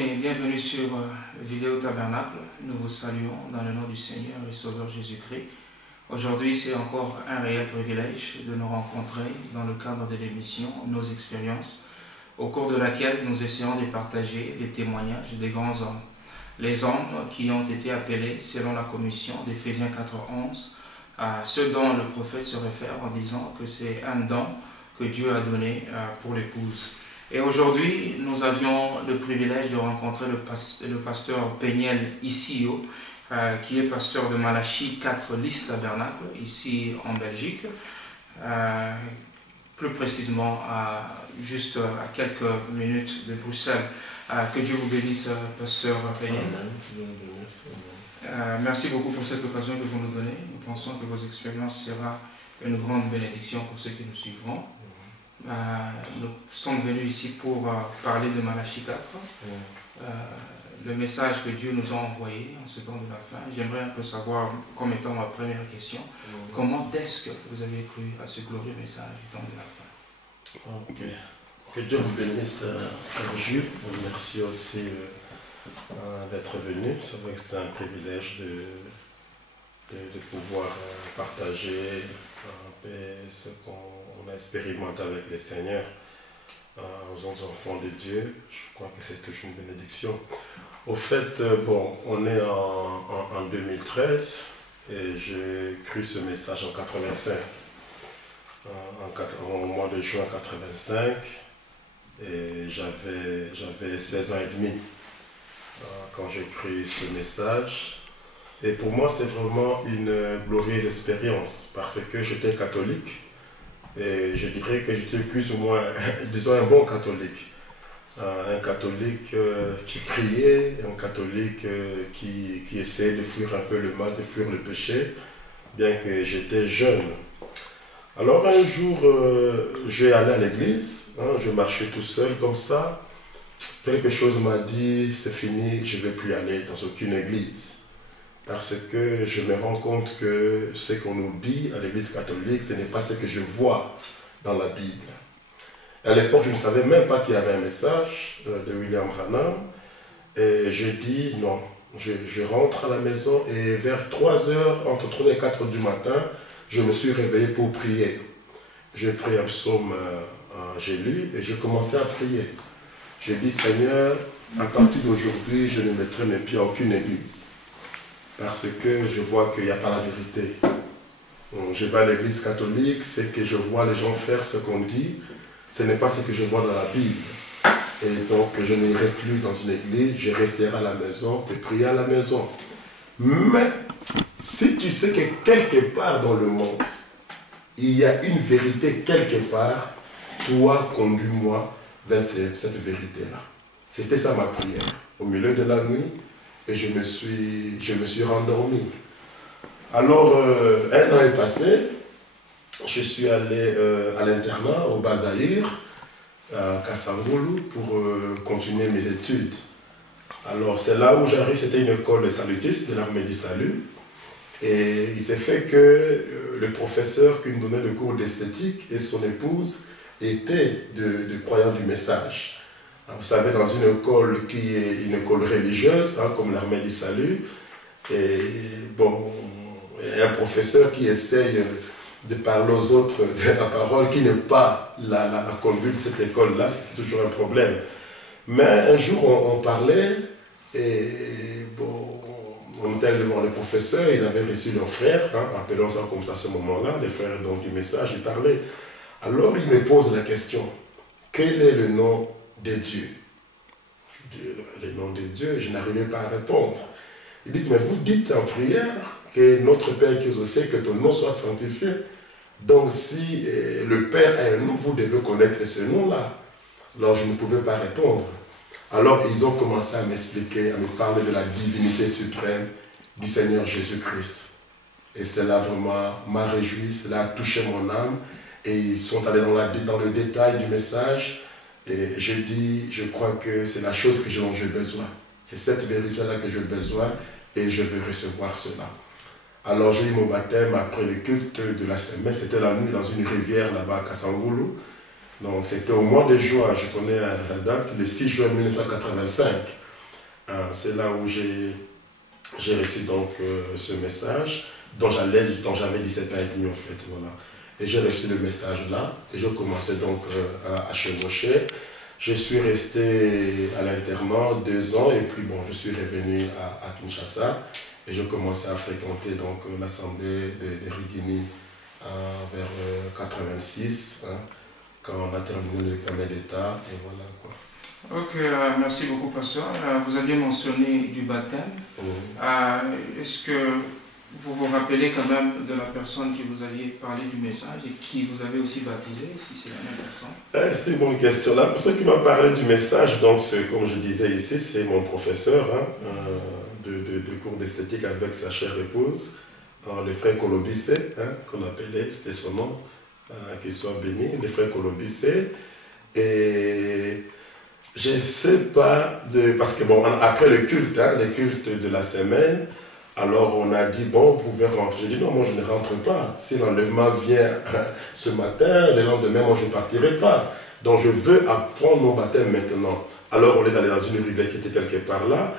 et bienvenue sur Vidéo Tabernacle. Nous vous saluons dans le nom du Seigneur et Sauveur Jésus-Christ. Aujourd'hui, c'est encore un réel privilège de nous rencontrer dans le cadre de l'émission Nos expériences, au cours de laquelle nous essayons de partager les témoignages des grands hommes. Les hommes qui ont été appelés selon la commission d'Éphésiens 4:11, à ceux dont le prophète se réfère en disant que c'est un don que Dieu a donné pour l'épouse. Et aujourd'hui, nous avions le privilège de rencontrer le pasteur Peniel Issio, qui est pasteur de Malachie 4 Lys Tabernacle, ici en Belgique. Plus précisément, juste à quelques minutes de Bruxelles. Que Dieu vous bénisse, pasteur Peniel. Merci beaucoup pour cette occasion que vous nous donnez. Nous pensons que vos expériences seront une grande bénédiction pour ceux qui nous suivront. Nous sommes venus ici pour parler de Malachie 4, le message que Dieu nous a envoyé en ce temps de la fin. J'aimerais un peu savoir, comme étant ma première question, comment est-ce que vous avez cru à ce glorieux message du temps de la fin? Ok. Que Dieu vous bénisse, frère Jules. Merci aussi d'être venu. C'est vrai que c'était un privilège de pouvoir partager ce qu'on a expérimenté avec les seigneurs aux autres enfants de Dieu. Je crois que c'est toujours une bénédiction. Au fait, on est en 2013 et j'ai cru ce message en 85, au mois de juin 85, et j'avais 16 ans et demi quand j'ai cru ce message. Et pour moi, c'est vraiment une glorieuse expérience parce que j'étais catholique. Et je dirais que j'étais plus ou moins, disons, un bon catholique. Un catholique qui priait, un catholique qui essayait de fuir un peu le mal, de fuir le péché, bien que j'étais jeune. Alors un jour, j'ai allé à l'église, je marchais tout seul comme ça. Quelque chose m'a dit, c'est fini, je ne vais plus aller dans aucune église. Parce que je me rends compte que ce qu'on nous dit à l'église catholique, ce n'est pas ce que je vois dans la Bible. À l'époque, je ne savais même pas qu'il y avait un message de William Branham. Et j'ai dit non, je rentre à la maison et vers 3 heures, entre 3 et 4 du matin, je me suis réveillé pour prier. J'ai pris un psaume, j'ai lu et j'ai commencé à prier. J'ai dit, Seigneur, à partir d'aujourd'hui, je ne mettrai mes pieds à aucune église. Parce que je vois qu'il n'y a pas la vérité. Je vais à l'église catholique, c'est que je vois les gens faire ce qu'on dit, ce n'est pas ce que je vois dans la Bible. Et donc je n'irai plus dans une église, je resterai à la maison, de prier à la maison. Mais si tu sais que quelque part dans le monde, il y a une vérité quelque part, toi, conduis-moi vers cette vérité-là. C'était ça ma prière. Au milieu de la nuit, et je me suis rendormi. Alors, un an est passé, je suis allé à l'internat, au Bazaïr, à Kassangoulou, pour continuer mes études. Alors, c'est là où j'arrive, c'était une école de salutistes de l'armée du salut. Et il s'est fait que le professeur qui nous donnait le cours d'esthétique et son épouse étaient de croyants du message. Vous savez, dans une école qui est une école religieuse, comme l'armée du salut, et bon, un professeur qui essaye de parler aux autres de la parole, qui n'est pas la conduite de cette école-là, c'est toujours un problème. Mais un jour, on parlait, et bon, on était allé devant le professeur, ils avaient reçu leurs frères, appelons ça comme ça à ce moment-là, les frères donc, du message, ils parlaient. Alors, il me pose la question, quel est le nom de Dieu? Je dis, le nom de Dieu, je n'arrivais pas à répondre. Ils disent, mais vous dites en prière que notre Père qui est au ciel, que ton nom soit sanctifié. Donc si le Père a un nom, vous devez connaître ce nom-là. Alors je ne pouvais pas répondre. Alors ils ont commencé à m'expliquer, à me parler de la divinité suprême du Seigneur Jésus-Christ. Et cela vraiment m'a réjoui, cela a touché mon âme. Et ils sont allés dans le détail du message. Et j'ai dit, je crois que c'est la chose dont j'ai besoin. C'est cette vérité-là que j'ai besoin et je veux recevoir cela. Alors j'ai eu mon baptême après le culte de la semaine. C'était la nuit dans une rivière là-bas à Kassangoulou. Donc c'était au mois de juin, je connais la date, le 6 juin 1985. C'est là où j'ai reçu donc ce message dont j'avais 17 ans et demi en fait. Voilà. Et j'ai reçu le message là et je commençais donc à chevaucher. Je suis resté à l'internat 2 ans et puis bon, je suis revenu à Kinshasa et je commençais à fréquenter donc l'assemblée de Rigini vers 86 hein, quand on a terminé l'examen d'État et voilà quoi. Ok, merci beaucoup, pasteur. Vous aviez mentionné du baptême. Est-ce que vous vous rappelez quand même de la personne qui vous aviez parlé du message et qui vous avait aussi baptisé, si c'est la même personne? C'est une bonne question. La personne qui m'a parlé du message, donc, comme je disais ici, c'est mon professeur hein, de cours d'esthétique avec sa chère épouse, le frère Kolobissé, hein, qu'on appelait, c'était son nom, qu'il soit béni, le frère Kolobissé. Et je ne sais pas, parce que bon, après le culte de la semaine, alors on a dit, bon, vous pouvez rentrer. J'ai dit, non, moi je ne rentre pas. Si l'enlèvement vient ce matin, le lendemain, moi je ne partirai pas. Donc je veux apprendre mon baptême maintenant. Alors on est allé dans une rivière qui était quelque part là.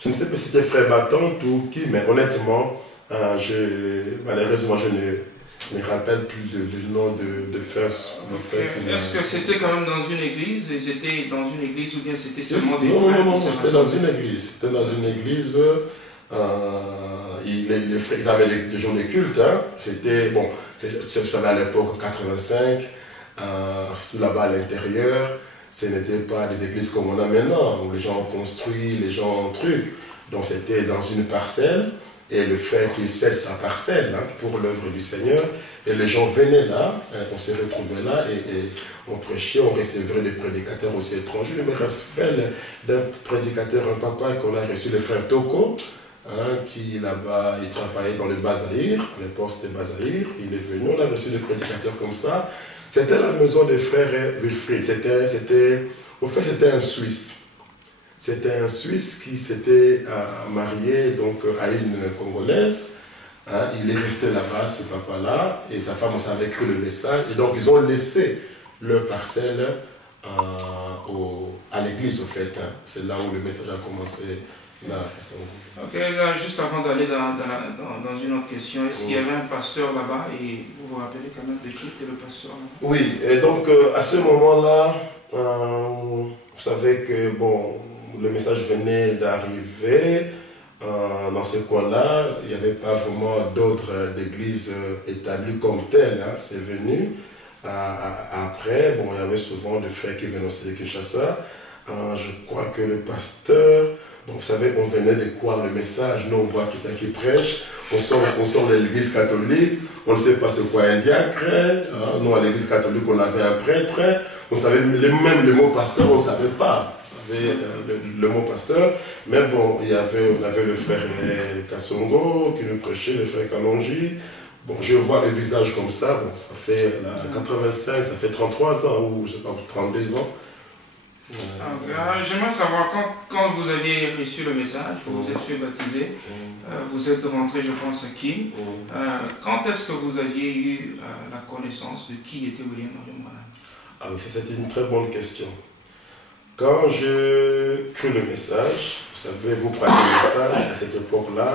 Je ne sais pas si c'était Frère Battante ou qui, mais honnêtement, malheureusement je ne me rappelle plus le nom de frère. Okay. Est-ce que c'était quand même dans une église? Ils étaient dans une église ou bien c'était seulement des frères? Non, c'était dans une église. C'était dans une église. Ils avaient des jours de culte. Hein. C'était, bon, ça à l'époque 85, surtout là-bas à l'intérieur. Ce n'était pas des églises comme on a maintenant, où les gens ont construit, les gens ont truc. Donc c'était dans une parcelle, et le frère qui cède sa parcelle hein, pour l'œuvre du Seigneur. Et les gens venaient là, hein, on se retrouvait là, et on prêchait, on recevait des prédicateurs aussi étrangers. Je me rappelle d'un prédicateur, un papa qu'on a reçu, le frère Toko, hein, qui là-bas, il travaillait dans le Bazaïr, à l'époque c'était Bazaïr, il est venu, on a reçu des prédicateurs comme ça. C'était la maison des frères Wilfried, au fait c'était un Suisse. C'était un Suisse qui s'était marié donc, à une Congolaise. Hein, il est resté là-bas, ce papa-là, et sa femme aussi avait cru le message. Et donc ils ont laissé leur parcelle à l'église, au fait. Hein. C'est là où le message a commencé. Ok, juste avant d'aller dans une autre question, est-ce qu'il y avait un pasteur là-bas et vous vous rappelez quand même de qui était le pasteur là-bas? Oui, et donc à ce moment-là, vous savez que bon, le message venait d'arriver dans ce coin-là, il n'y avait pas vraiment d'autres églises établies comme telles, hein. C'est venu après, bon, il y avait souvent des frères qui venaient aussi de Kinshasa. Je crois que le pasteur, donc vous savez, on venait de croire le message, nous on voit quelqu'un qui prêche, on sort de l'église catholique, on ne sait pas ce qu'est un diacre, hein. Nous à l'église catholique on avait un prêtre, on savait même le mot pasteur, on ne savait pas. Le mot pasteur, mais bon, on avait le frère Kassongo qui nous prêchait, le frère Kalonji. Bon, je vois le visage comme ça, bon, ça fait 85, ça fait 33 ans, ou je sais pas, 32 ans. J'aimerais savoir, quand vous aviez reçu le message, vous vous êtes fait baptiser, vous êtes rentré, je pense, à Kin. Quand est-ce que vous aviez eu la connaissance de qui était William Marion Branham? Ah oui, c'était une très bonne question. Quand je crus le message, vous savez, vous croyez le message, à cette époque-là,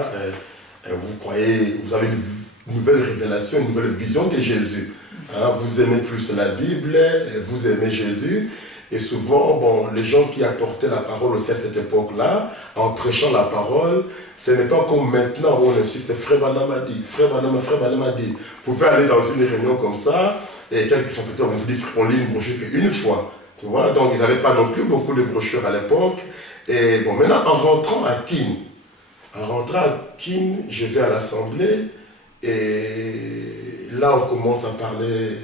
vous avez une nouvelle révélation, une nouvelle vision de Jésus. Hein, vous aimez plus la Bible, vous aimez Jésus. Et souvent, bon, les gens qui apportaient la parole aussi à cette époque-là, en prêchant la parole, ce n'est pas comme maintenant où on insiste, Frère Branham a dit, Frère Branham a dit. Vous pouvez aller dans une réunion comme ça, et quelques sont peut-être, on vous dit, on lit une brochure qu'une fois. Tu vois? Donc, ils n'avaient pas non plus beaucoup de brochures à l'époque. Et bon, maintenant, en rentrant à Kin, je vais à l'assemblée, et là, on commence à parler.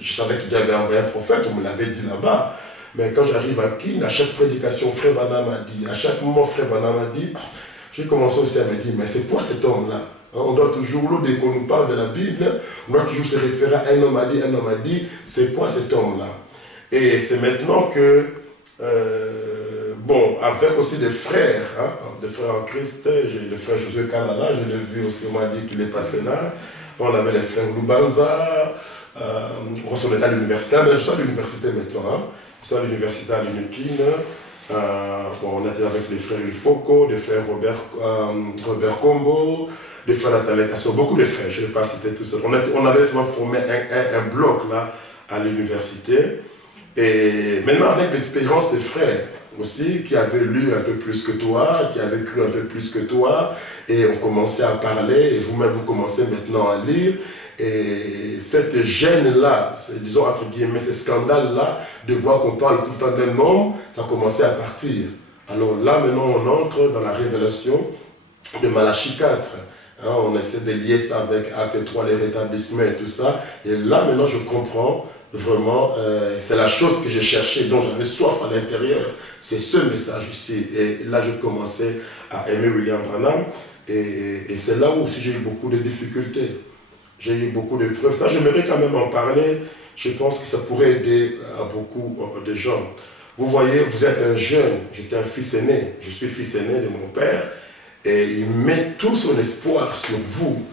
Je savais qu'il y avait un prophète, on me l'avait dit là-bas. Mais quand j'arrive à Kin, à chaque prédication, Frère Branham a dit, à chaque moment, Frère Branham a dit, j'ai commencé aussi à me dire, mais c'est quoi cet homme-là? On doit toujours, dès qu'on nous parle de la Bible, on doit toujours se référer à un homme a dit, c'est quoi cet homme-là? Et c'est maintenant que, bon, avec aussi des frères, hein, des frères en Christ, le frère José Kalala, je l'ai vu aussi, on m'a dit qu'il est passé là. On avait les frères Lubanza, on est à l'université, mais je suis à l'université maintenant, hein. Je suis à l'université à l'UNIKIN. On était avec les frères Ilfoko, les frères Robert Combo, les frères Nathalie Kasso, beaucoup de frères, je ne vais pas citer tout ça. On avait formé un bloc là à l'université. Et maintenant avec l'expérience des frères aussi, qui avaient lu un peu plus que toi, qui avaient cru un peu plus que toi, et on commençait à parler, et vous-même vous commencez maintenant à lire. Et cette gêne-là, disons entre guillemets, ce scandale-là, de voir qu'on parle tout le temps d'un homme, ça commençait à partir. Alors là, maintenant, on entre dans la révélation de Malachie 4. Hein, on essaie de lier ça avec Acte 3, les rétablissements et tout ça. Et là, maintenant, je comprends vraiment, c'est la chose que j'ai cherchée, dont j'avais soif à l'intérieur. C'est ce message ici. Et là, je commençais à aimer William Branham. Et c'est là où aussi j'ai eu beaucoup de difficultés. J'ai eu beaucoup de preuves. Ça, j'aimerais quand même en parler. Je pense que ça pourrait aider à beaucoup de gens. Vous voyez, vous êtes un jeune. J'étais un fils aîné. Je suis fils aîné de mon père. Et il met tout son espoir sur vous.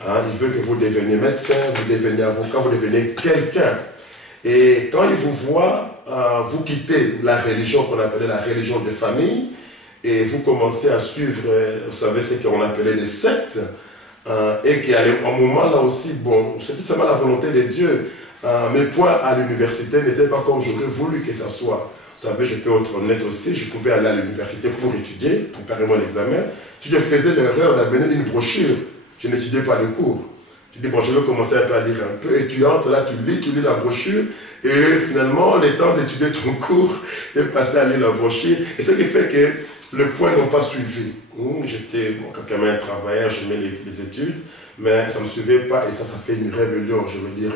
Hein, il veut que vous deveniez médecin, vous deveniez avocat, vous deveniez quelqu'un. Et quand il vous voit, vous quittez la religion qu'on appelait la religion de famille. Et vous commencez à suivre, vous savez, ce qu'on appelait des sectes. Et qui allait un moment là aussi, bon, c'était seulement la volonté de Dieu. Mes points à l'université n'étaient pas comme j'aurais voulu que ça soit. Vous savez, je peux être honnête aussi, je pouvais aller à l'université pour étudier, pour préparer mon examen. Si je faisais l'erreur d'amener une brochure, je n'étudiais pas le cours. Je dis, bon, je vais commencer un peu à lire un peu, et tu entres là, tu lis la brochure, et finalement, le temps d'étudier ton cours est passé à lire la brochure. Et ce qui fait que le point n'ont pas suivi. J'étais, bon, quand même un travailleur, j'aimais les études, mais ça ne me suivait pas, et ça fait une rébellion, je veux dire,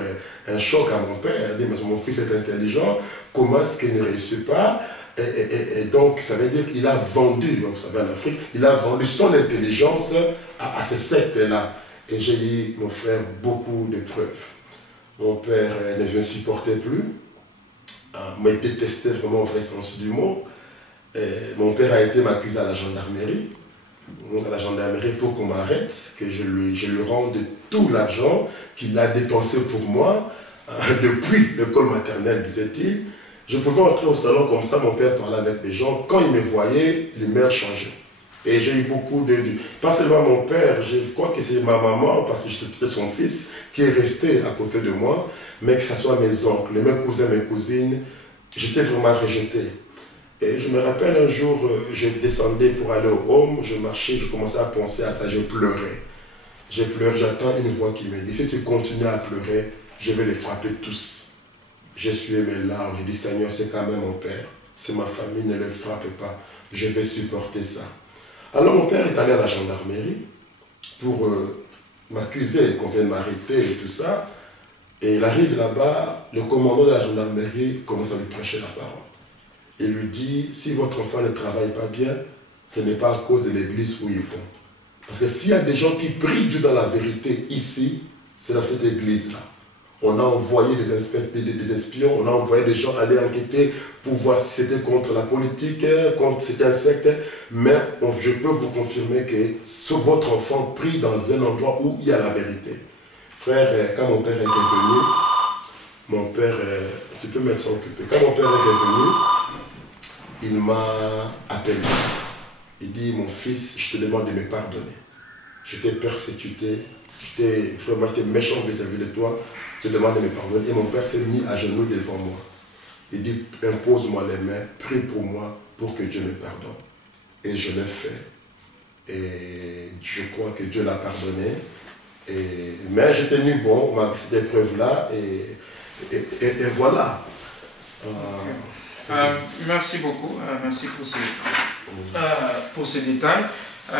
un choc à mon père. Il dit, mais mon fils est intelligent, comment est-ce qu'il ne réussit pas? Et donc, ça veut dire qu'il a vendu, vous savez, en Afrique, il a vendu son intelligence à ces sectes-là. Et j'ai eu, mon frère, beaucoup de preuves. Mon père ne me supportait plus, me détestait vraiment au vrai sens du mot. Mon père a été m'accuser à la gendarmerie pour qu'on m'arrête, que je lui rende tout l'argent qu'il a dépensé pour moi, depuis l'école maternelle, disait-il. Je pouvais entrer au salon comme ça, mon père parlait avec les gens. Quand il me voyait, l'humeur changeait. Et j'ai eu beaucoup de... Pas seulement mon père, je crois que c'est ma maman, parce que je suis peut-être son fils, qui est resté à côté de moi, mais que ce soit mes oncles, mes cousins, mes cousines, j'étais vraiment rejeté. Et je me rappelle un jour, je descendais pour aller au home, je marchais, je commençais à penser à ça, je pleurais. Je pleure, j'attends une voix qui me dit, si tu continues à pleurer, je vais les frapper tous. J'ai sué mes larmes, j'ai dit, Seigneur, c'est quand même mon père, c'est ma famille, ne le frappe pas, je vais supporter ça. Alors mon père est allé à la gendarmerie pour m'accuser qu'on vienne m'arrêter et tout ça. Et il arrive là-bas, le commandant de la gendarmerie commence à lui prêcher la parole. Il lui dit, si votre enfant ne travaille pas bien, ce n'est pas à cause de l'église où ils vont. Parce que s'il y a des gens qui prient Dieu dans la vérité ici, c'est dans cette église-là. On a envoyé des espions, on a envoyé des gens aller enquêter pour voir si c'était contre la politique, contre c'était un secte. Mais je peux vous confirmer que votre enfant prie dans un endroit où il y a la vérité. Frère, quand mon père est revenu, mon père, tu peux mettre ça occupé. Quand mon père est revenu, il m'a appelé. Il dit, mon fils, je te demande de me pardonner. J'étais persécuté, j'étais méchant vis-à-vis de toi. Je te demande de me pardonner. Et mon père s'est mis à genoux devant moi. Il dit, impose-moi les mains, prie pour moi, pour que Dieu me pardonne. Et je l'ai fait. Et je crois que Dieu l'a pardonné. Mais j'ai tenu bon, cette épreuve-là, et voilà. Merci beaucoup, merci pour ces détails.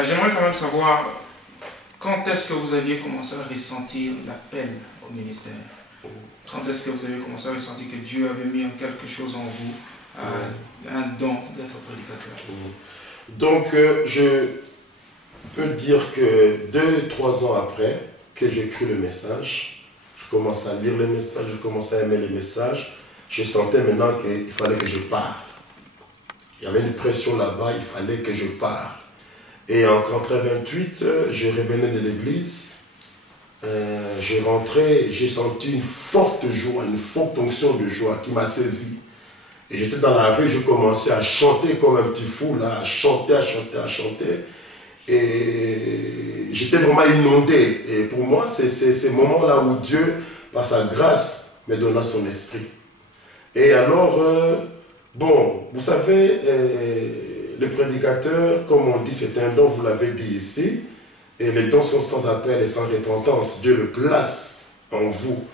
J'aimerais quand même savoir, quand est-ce que vous aviez commencé à ressentir l'appel au ministère? Quand est-ce que vous avez commencé à ressentir que Dieu avait mis quelque chose en vous, un don d'être prédicateur? Donc, je peux dire que 2-3 ans après que j'ai écrit le message, je commence à lire les messages, je commence à aimer les messages, je sentais maintenant qu'il fallait que je parle. Il y avait une pression là-bas, il fallait que je parle. Et en 88, je revenais de l'église, j'ai rentré, j'ai senti une forte joie, une forte onction de joie qui m'a saisi. Et j'étais dans la rue, je commençais à chanter comme un petit fou, là, à chanter, à chanter, à chanter. Et j'étais vraiment inondé. Et pour moi, c'est ces moments-là où Dieu, par sa grâce, me donna son esprit. Et alors, bon, vous savez, le prédicateur, comme on dit, c'est un don, vous l'avez dit ici. Et les dons sont sans appel et sans repentance. Dieu le place en vous.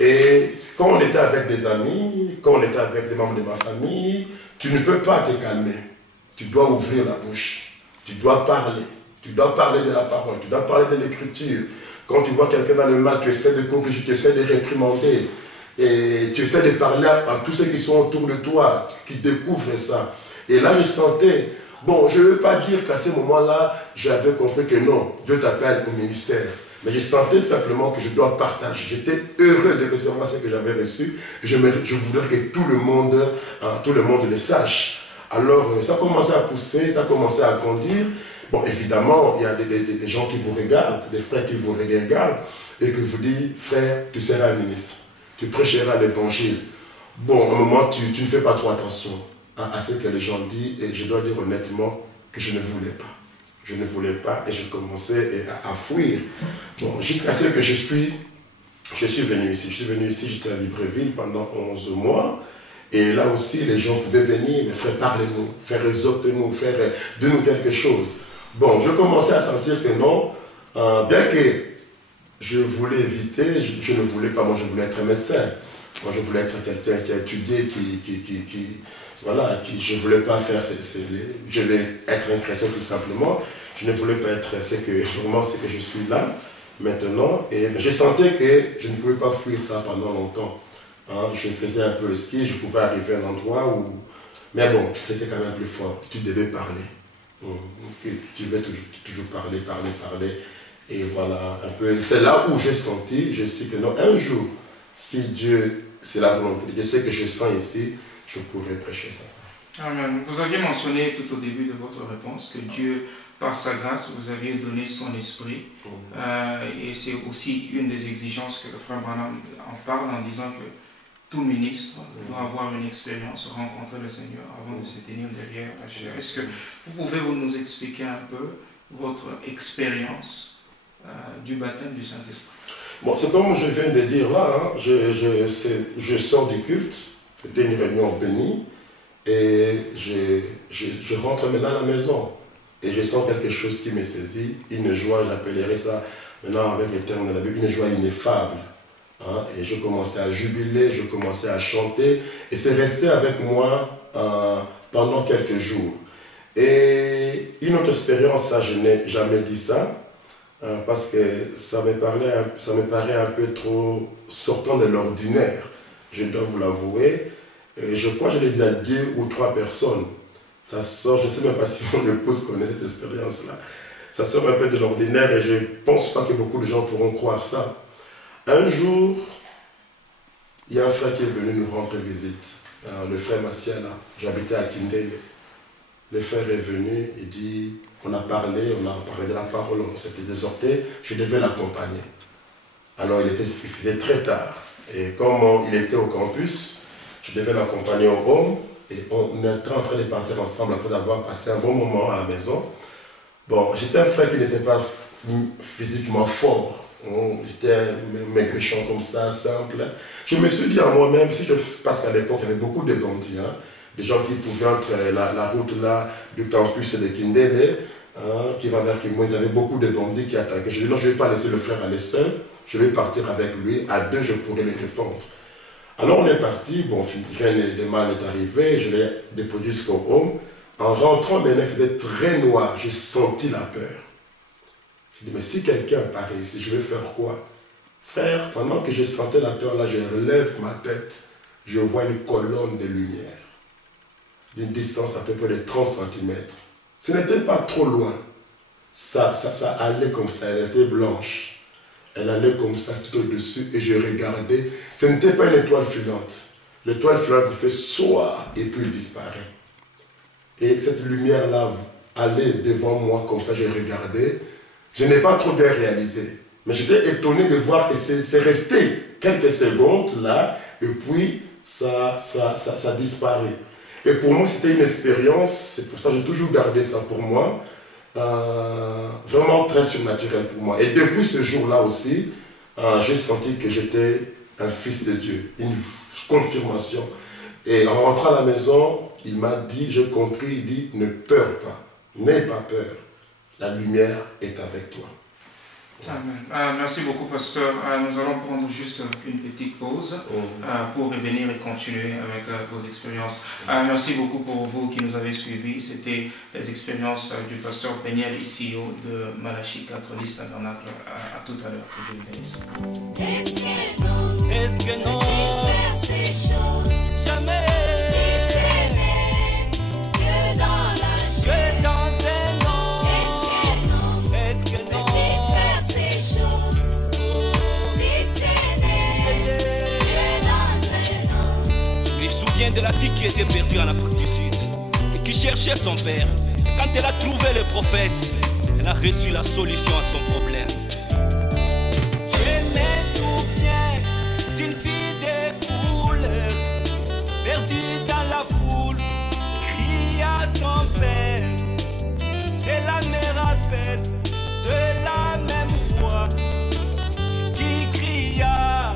Et quand on était avec des amis, quand on était avec des membres de ma famille, tu ne peux pas te calmer. Tu dois ouvrir la bouche. Tu dois parler. Tu dois parler de la parole. Tu dois parler de l'écriture. Quand tu vois quelqu'un dans le mal, tu essaies de corriger, tu essaies de réprimander. Et tu essaies de parler à tous ceux qui sont autour de toi, qui découvrent ça. Et là, je sentais, bon, je ne veux pas dire qu'à ce moment-là, j'avais compris que non, Dieu t'appelle au ministère. Mais je sentais simplement que je dois partager. J'étais heureux de recevoir ce que j'avais reçu. Je voulais que tout le monde le sache. Alors, ça commençait à pousser, ça commençait à grandir. Bon, évidemment, il y a des gens qui vous regardent, des frères qui vous regardent, et qui vous disent, frère, tu seras un ministre. Tu prêcheras l'évangile. Bon, à un moment, tu ne fais pas trop attention à ce que les gens disent, et je dois dire honnêtement que je ne voulais pas. Je ne voulais pas, et je commençais à fuir. Bon, jusqu'à ce que je suis venu ici. Je suis venu ici, j'étais à Libreville pendant 11 mois, et là aussi, les gens pouvaient venir, mais frère, parlez-nous, frère, exhortez-nous, frère, donne-nous quelque chose. Bon, je commençais à sentir que non, bien que je voulais éviter, je ne voulais pas, moi je voulais être un médecin. Moi je voulais être quelqu'un qui a étudié, je ne voulais pas faire, je vais être un chrétien tout simplement. Je ne voulais pas être vraiment ce que je suis là, maintenant. Et je sentais que je ne pouvais pas fuir ça pendant longtemps. Hein, je faisais un peu le ski, je pouvais arriver à un endroit où... Mais bon, c'était quand même plus fort, tu devais parler. Tu devais toujours parler. Et voilà, un peu, c'est là où j'ai senti, je sais que non, un jour, si Dieu, c'est la volonté, je sais que je sens ici, je pourrais prêcher ça. Amen. Vous aviez mentionné tout au début de votre réponse que Dieu, par sa grâce, vous aviez donné son esprit. Et c'est aussi une des exigences que le frère Branham en parle en disant que tout ministre doit avoir une expérience, rencontrer le Seigneur avant de se tenir derrière la chair. Est-ce que vous pouvez nous expliquer un peu votre expérience du baptême du Saint-Esprit? Bon, c'est comme je viens de dire là, hein, je sors du culte, c'était une réunion bénie, et je rentre maintenant à la maison, et je sens quelque chose qui me saisit, une joie, j'appellerais ça maintenant avec les termes de la Bible, une joie ineffable. Hein, et je commençais à jubiler, je commençais à chanter, et c'est resté avec moi pendant quelques jours. Et une autre expérience, ça je n'ai jamais dit ça, parce que ça me paraît un peu trop sortant de l'ordinaire, je dois vous l'avouer. Je crois que je l'ai dit à 2 ou 3 personnes. Ça sort, je ne sais même pas si mon épouse connaît cette expérience-là. Ça sort un peu de l'ordinaire et je ne pense pas que beaucoup de gens pourront croire ça. Un jour, il y a un frère qui est venu nous rendre visite, le frère Massiala. J'habitais à Kindele. Le frère est venu et dit, on a parlé de la parole, on s'était exhorté, je devais l'accompagner. Alors il était très tard, et comme il était au campus, je devais l'accompagner au home, et on était en train de partir ensemble après avoir passé un bon moment à la maison. Bon, j'étais un frère qui n'était pas physiquement fort. J'étais un maigrichon comme ça, simple. Je me suis dit à moi-même, parce qu'à l'époque, il y avait beaucoup de bandits, hein, des gens qui pouvaient entre la route là, du campus de Kindele, hein, qui va vers Kimou, il y avait beaucoup de bandits qui attaquaient. Je dis non, je ne vais pas laisser le frère aller seul, je vais partir avec lui, à 2 je pourrais les défendre. Alors on est parti, bon, rien de mal est arrivé, je l'ai déposé jusqu'au home. En rentrant, maintenant, il faisait très noir, j'ai senti la peur. Je dis, mais si quelqu'un apparaît ici, je vais faire quoi? Frère, pendant que je sentais la peur là, je relève ma tête, je vois une colonne de lumière, d'une distance à peu près de 30 cm. Ce n'était pas trop loin. Ça allait comme ça, elle était blanche. Elle allait comme ça tout au-dessus et je regardais. Ce n'était pas une étoile filante. L'étoile filante fait soir et puis il disparaît. Et cette lumière-là allait devant moi comme ça, je regardais. Je n'ai pas trop bien réalisé. Mais j'étais étonné de voir que c'est resté quelques secondes là et puis ça disparaît. Et pour moi, c'était une expérience, c'est pour ça que j'ai toujours gardé ça pour moi, vraiment très surnaturel pour moi. Et depuis ce jour-là aussi, j'ai senti que j'étais un fils de Dieu, une confirmation. Et en rentrant à la maison, il m'a dit, j'ai compris, il dit, ne peur pas, n'aie pas peur, la lumière est avec toi. Amen. Merci beaucoup, pasteur. Nous allons prendre juste une petite pause pour revenir et continuer avec vos expériences. Merci beaucoup pour vous qui nous avez suivis. C'était les expériences du pasteur Peniel Isio de Malachie 4, liste tabernacle. À tout à l'heure. Est-ce que non, faire ces choses, jamais, si ce n'est que dans la chair, que dans un homme, est-ce que non, faire ces choses, si ce n'est que dans un homme. Je me souviens de la fille qui était perdue en Afrique du Sud et qui cherchait son père. Et quand elle a trouvé le prophète, elle a reçu la solution à son problème. D'une fille de couleur, perdue dans la foule, crie à son père. Cela me rappelle de la même voix qui cria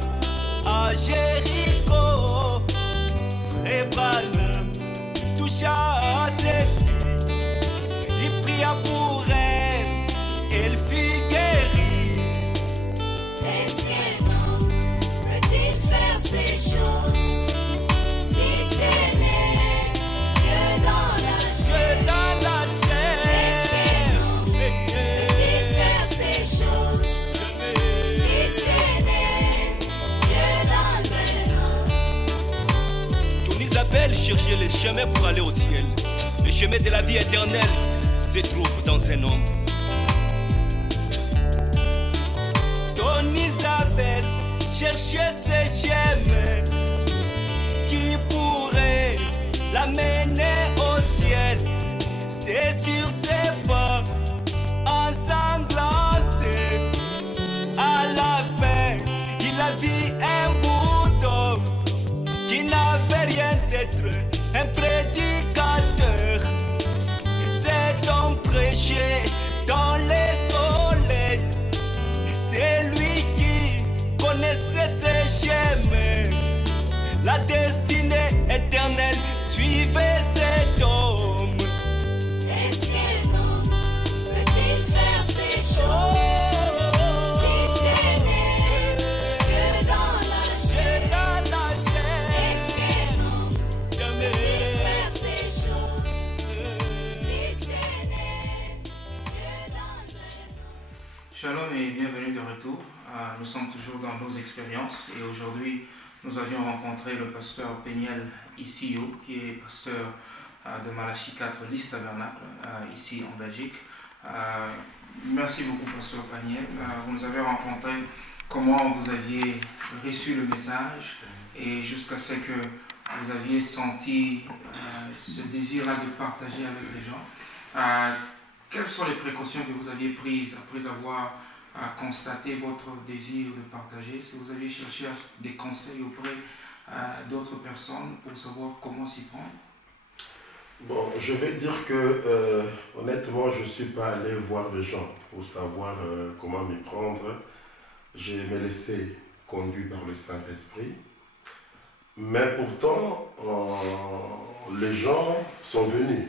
à Jéricho. Frère Branham toucha à cette fille, il pria pour elle, elle fut guérie. Est-ce que non peut-il faire ces choses, si ce n'est que dans la chair, que dans la chair? Est-ce que non peut-il faire ces choses, si ce n'est que dans un homme? Ton Isabelle cherchait le chemin pour aller au ciel. Le chemin de la vie éternelle se trouve dans un homme. Ton Isabelle cherchait ce chemin qui pourrait l'amener au ciel. C'est sur ses pas ensanglanté. À la fin, il a vu un bout d'homme qui n'avait rien d'être un prédicateur. Cet homme prêchait dans les soleils. C'est lui qui connaissait ses chemins. La destinée éternelle suivait cet homme. Est-ce que non peut-il faire ces choses, si ce n'est que dans la chair, que dans la chair? Est-ce que non peut-il faire ces choses, si ce n'est que dans un homme? Shalom et bienvenue de retour. Nous sommes toujours dans nos expériences et aujourd'hui nous avions rencontré le pasteur Peniel Isio qui est pasteur de Malachie 4, liste tabernacle ici en Belgique. Merci beaucoup pasteur Peniel. Vous nous avez rencontré comment vous aviez reçu le message et jusqu'à ce que vous aviez senti ce désir-là de partager avec les gens. Quelles sont les précautions que vous aviez prises après avoir constaté votre désir de partager? Est-ce que vous aviez cherché des conseils auprès d'autres personnes pour savoir comment s'y prendre? Bon, je vais dire que honnêtement, je ne suis pas allé voir les gens pour savoir comment m'y prendre. J'ai me laissé conduire par le Saint-Esprit. Mais pourtant, les gens sont venus.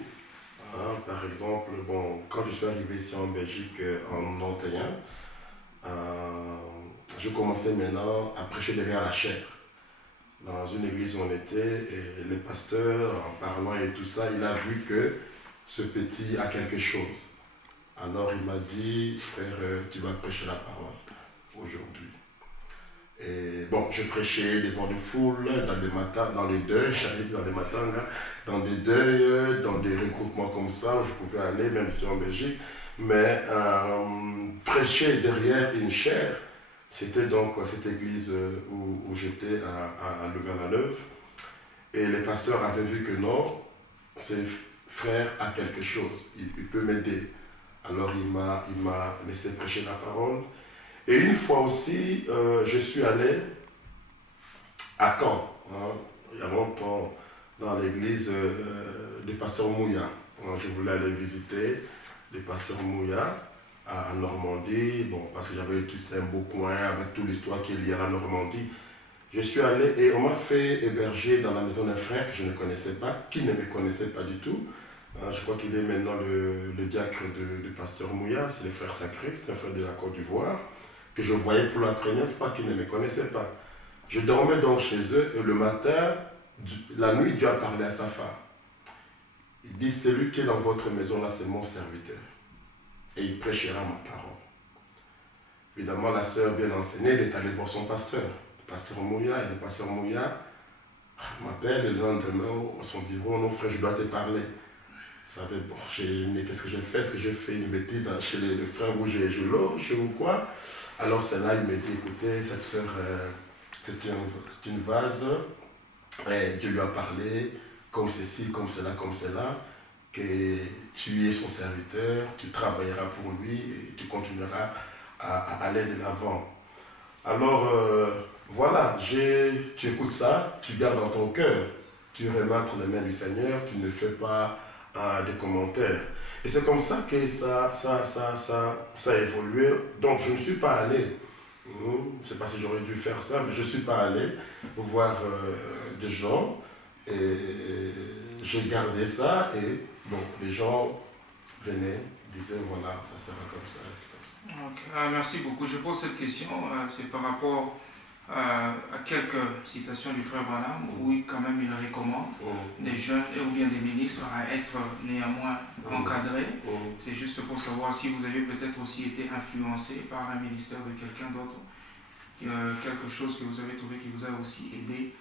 Par exemple, bon, quand je suis arrivé ici en Belgique en 91, je commençais maintenant à prêcher derrière la chair. Dans une église où on était, et le pasteur, en parlant et tout ça, il a vu que ce petit a quelque chose. Alors il m'a dit, frère, tu vas prêcher la parole aujourd'hui. Et bon, je prêchais devant des foules, dans les deuils, j'allais dans les matangas, dans des deuils, dans des regroupements comme ça, où je pouvais aller, même ici en Belgique. Mais prêcher derrière une chair, c'était donc cette église où j'étais à Louvain-la-Neuve. Et les pasteurs avaient vu que non, ce frère a quelque chose, il peut m'aider. Alors il m'a laissé prêcher la parole. Et une fois aussi, je suis allé à Caen. il y a longtemps, dans l'église du pasteur Mouya. Je voulais aller visiter le pasteur Mouya à Normandie, bon, parce que j'avais tout un beau coin avec toute l'histoire qui est liée à la Normandie. Je suis allé et on m'a fait héberger dans la maison d'un frère que je ne connaissais pas, qui ne me connaissait pas du tout. Je crois qu'il est maintenant le diacre du pasteur Mouya, c'est le frère Sacré, c'est un frère de la Côte d'Ivoire, que je voyais pour la première fois, qui ne me connaissait pas. Je dormais donc chez eux et le matin, la nuit, Dieu a parlé à sa femme. Il dit, celui qui est dans votre maison là, c'est mon serviteur. Et il prêchera ma parole. Évidemment, la sœur bien enseignée, elle est allée voir son pasteur. Le pasteur Mouya, et le pasteur Mouya m'appelle le lendemain à son bureau, non frère, je dois te parler. Ça fait, bon, mais qu'est-ce que j'ai fait? Est-ce que j'ai fait une bêtise chez le frère où je loge ou quoi? Alors c'est là, il m'a dit, écoutez, cette sœur, c'est une vase, et Dieu lui a parlé, comme ceci, comme cela, que tu es son serviteur, tu travailleras pour lui et tu continueras à aller de l'avant. Alors, voilà, tu écoutes ça, tu gardes dans ton cœur, tu remarques les mains du Seigneur, tu ne fais pas des commentaires. Et c'est comme ça que ça a évolué. Donc, je ne suis pas allé, je ne sais pas si j'aurais dû faire ça, mais je ne suis pas allé voir des gens. Et j'ai gardé ça et bon, les gens venaient, disaient voilà, ça sera comme ça, c'est comme ça. Okay. Merci beaucoup. Je pose cette question, c'est par rapport à quelques citations du frère Branham, où quand même il recommande des jeunes ou bien des ministres à être néanmoins encadrés. C'est juste pour savoir si vous avez peut-être aussi été influencé par un ministère de quelqu'un d'autre, quelque chose que vous avez trouvé qui vous a aussi aidé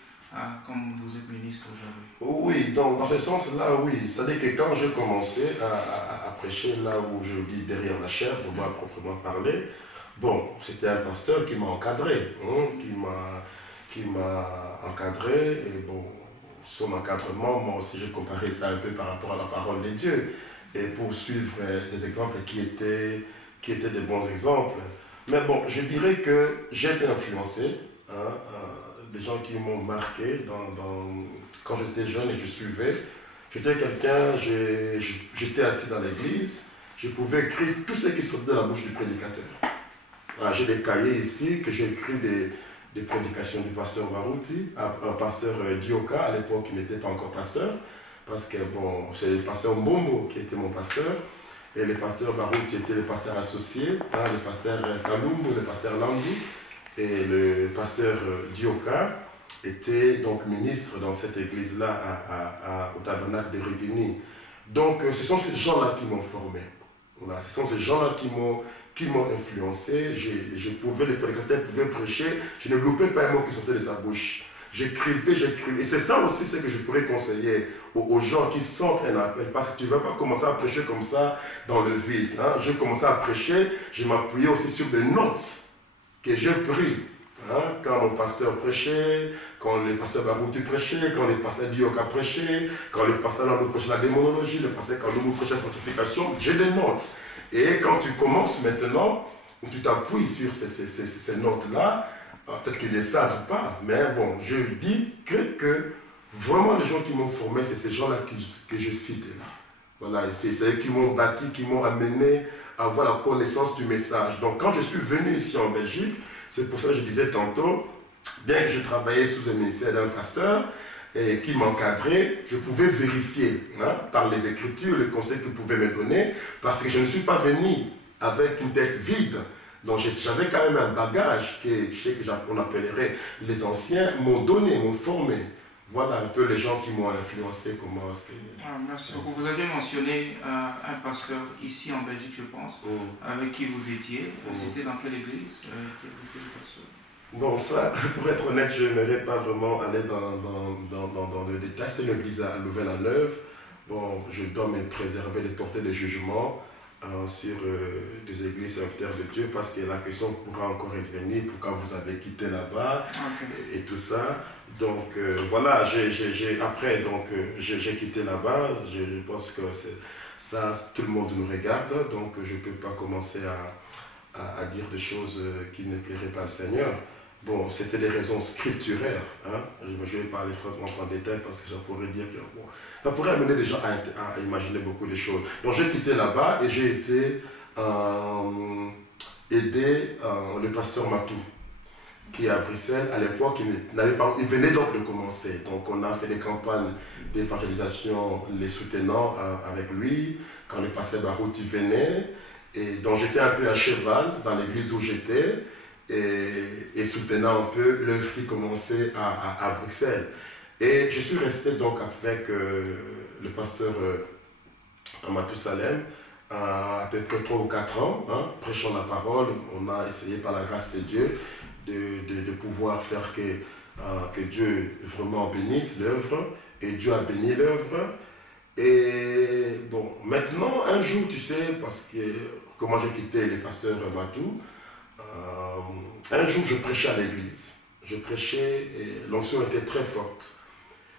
comme vous êtes ministre aujourd'hui. Oui, donc dans ce sens-là, oui. C'est-à-dire que quand j'ai commencé à prêcher là où je dis derrière la chair, pour moi proprement parler, bon, c'était un pasteur qui m'a encadré, qui m'a encadré, et bon, son encadrement, moi aussi j'ai comparé ça un peu par rapport à la parole de Dieu, et pour suivre des exemples qui étaient des bons exemples. Mais bon, je dirais que j'ai été influencé, des gens qui m'ont marqué quand j'étais jeune et je suivais. J'étais quelqu'un, j'étais assis dans l'église, je pouvais écrire tout ce qui sortait de la bouche du prédicateur. J'ai des cahiers ici que j'ai écrit des prédications du pasteur Barouti, un pasteur Dioka, à l'époque il n'était pas encore pasteur, parce que bon, c'est le pasteur Mbombo qui était mon pasteur, et le pasteur Barouti était le pasteur associé, le pasteur Kalumbu, le pasteur Landu. Et le pasteur Dioka était donc ministre dans cette église-là au tabernacle de Ridini. Donc ce sont ces gens-là qui m'ont formé. Voilà, ce sont ces gens-là qui m'ont influencé. Les prédicateurs pouvaient prêcher, je ne loupais pas un mot qui sortait de sa bouche. J'écrivais. Et c'est ça aussi ce que je pourrais conseiller aux gens qui sentent un appel. Parce que tu ne vas pas commencer à prêcher comme ça dans le vide. Je commençais à prêcher, je m'appuyais aussi sur des notes que j'ai pris, quand mon pasteur prêchait, quand le pasteur Barouti prêchait, quand le pasteur Dioka prêchait, quand le pasteur Landou prêchait la démonologie, le pasteur Kalumbu prêchait la sanctification, j'ai des notes. Et quand tu commences maintenant, tu t'appuies sur ces notes-là, peut-être qu'ils ne les savent pas, mais bon, je dis que vraiment les gens qui m'ont formé, c'est ces gens-là que je cite là. Voilà, c'est eux qui m'ont bâti, qui m'ont amené à avoir la connaissance du message. Donc quand je suis venu ici en Belgique, c'est pour ça que je disais tantôt, bien que je travaillais sous un ministère d'un pasteur et qui m'encadrait, je pouvais vérifier par les Écritures les conseils qu'il pouvait me donner, parce que je ne suis pas venu avec une tête vide. Donc j'avais quand même un bagage que je sais qu'on appellerait les anciens m'ont donné, m'ont formé. Voilà un peu les gens qui m'ont influencé, comment est-ce que... Merci beaucoup. Vous avez mentionné un pasteur ici en Belgique, je pense, avec qui vous étiez. C'était dans quelle église qui était le pasteur? Bon, ça, pour être honnête, je n'aimerais pas vraiment aller dans le détail. C'était une église à Louvain-la-Neuve. Bon, je dois me préserver de porter des jugements sur des églises serviteurs de Dieu, parce que la question pourra encore revenir, pourquoi vous avez quitté là-bas, et tout ça. Donc voilà, après j'ai quitté là-bas. Je pense que ça, tout le monde nous regarde, donc je ne peux pas commencer à dire des choses qui ne plairaient pas au Seigneur. Bon, c'était des raisons scripturaires. Hein? Je vais parler vraiment en détail parce que ça pourrait dire que bon, ça pourrait amener les gens à imaginer beaucoup de choses. Donc j'ai quitté là-bas et j'ai été aider le pasteur Matou, qui est à Bruxelles. À l'époque, il venait donc de commencer. Donc on a fait des campagnes d'évangélisation, les soutenant avec lui. Quand le pasteur Barout venait, et donc j'étais un peu à cheval dans l'église où j'étais, et soutenant un peu l'œuvre qui commençait à Bruxelles. Et je suis resté donc avec le pasteur Amatou Salem à peu près 3 ou 4 ans, hein, prêchant la parole. On a essayé par la grâce de Dieu de pouvoir faire que Dieu vraiment bénisse l'œuvre, et Dieu a béni l'œuvre. Et bon, maintenant, un jour, tu sais, parce que comment j'ai quitté le pasteur Matou, un jour, je prêchais à l'église. Je prêchais et l'onction était très forte.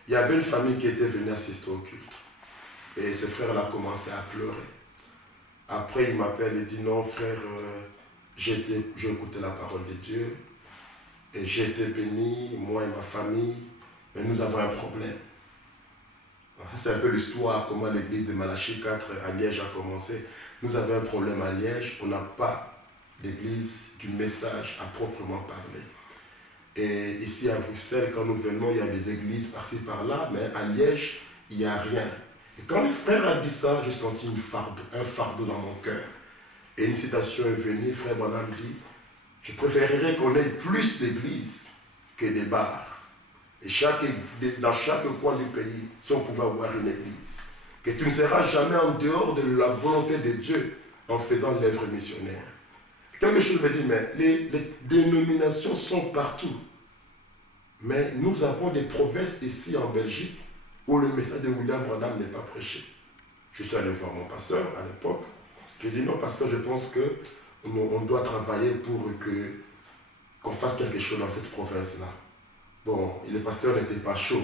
Il y avait une famille qui était venue assister au culte. Et ce frère-là a commencé à pleurer. Après, il m'appelle et dit, non, frère, j'ai écouté la parole de Dieu. Et j'ai été béni, moi et ma famille, mais nous avons un problème. C'est un peu l'histoire, comment l'église de Malachie 4 à Liège a commencé. Nous avons un problème à Liège, on n'a pas d'église du message à proprement parler. Et ici à Bruxelles, quand nous venons, il y a des églises par-ci par-là, mais à Liège, il n'y a rien. Et quand le frère a dit ça, j'ai senti un fardeau dans mon cœur. Et une citation est venue, frère Branham dit, je préférerais qu'on ait plus d'églises que des bars. Et dans chaque coin du pays, si on pouvait avoir une église, que tu ne seras jamais en dehors de la volonté de Dieu en faisant l'œuvre missionnaire. Quelque chose me dit, mais les dénominations sont partout. Mais nous avons des provinces ici en Belgique où le message de William Branham n'est pas prêché. Je suis allé voir mon pasteur à l'époque. J'ai dit, non, pasteur, je pense qu'on doit travailler pour qu'on fasse quelque chose dans cette province-là. Bon, le pasteur n'était pas chaud.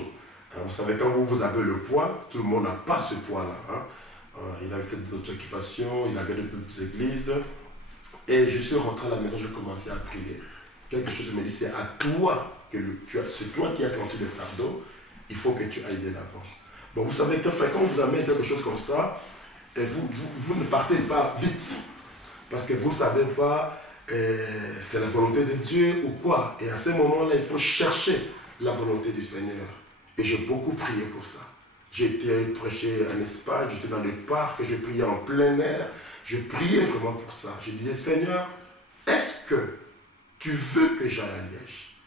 Vous savez, quand vous avez le poids, tout le monde n'a pas ce poids-là. Hein. Il avait peut-être d'autres occupations, il avait d'autres églises. Et je suis rentré à la maison, j'ai commencé à prier. Quelque chose me dit, c'est à toi, c'est toi qui as senti le fardeau, il faut que tu ailles de l'avant. Bon, vous savez que quand vous amène quelque chose comme ça, et vous ne partez pas vite. Parce que vous ne savez pas, c'est la volonté de Dieu ou quoi. Et à ce moment-là, il faut chercher la volonté du Seigneur. Et j'ai beaucoup prié pour ça. J'ai été prêcher en Espagne, j'étais dans le parc, j'ai prié en plein air. Je priais vraiment pour ça. Je disais, Seigneur, est-ce que tu veux que j'aille à Liège?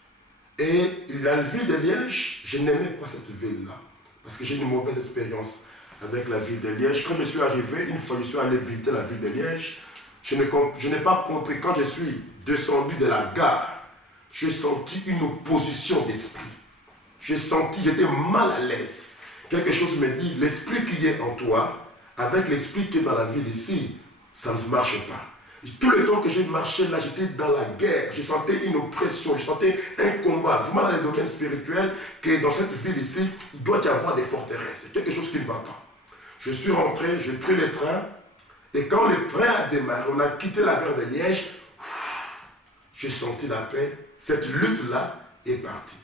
Et la ville de Liège, je n'aimais pas cette ville-là. Parce que j'ai une mauvaise expérience avec la ville de Liège. Quand je suis arrivé, une fois je suis allé visiter la ville de Liège, je n'ai pas compris. Quand je suis descendu de la gare, j'ai senti une opposition d'esprit. J'étais mal à l'aise. Quelque chose me dit, l'esprit qui est en toi, avec l'esprit qui est dans la ville ici, ça ne marche pas. Tout le temps que j'ai marché là, j'étais dans la guerre. Je sentais une oppression, je sentais un combat. Vraiment dans le domaine spirituel, que dans cette ville ici, il doit y avoir des forteresses. C'est quelque chose qui ne va pas. Je suis rentré, j'ai pris le train. Et quand le train a démarré, on a quitté la gare de Liège, j'ai senti la paix. Cette lutte-là est partie.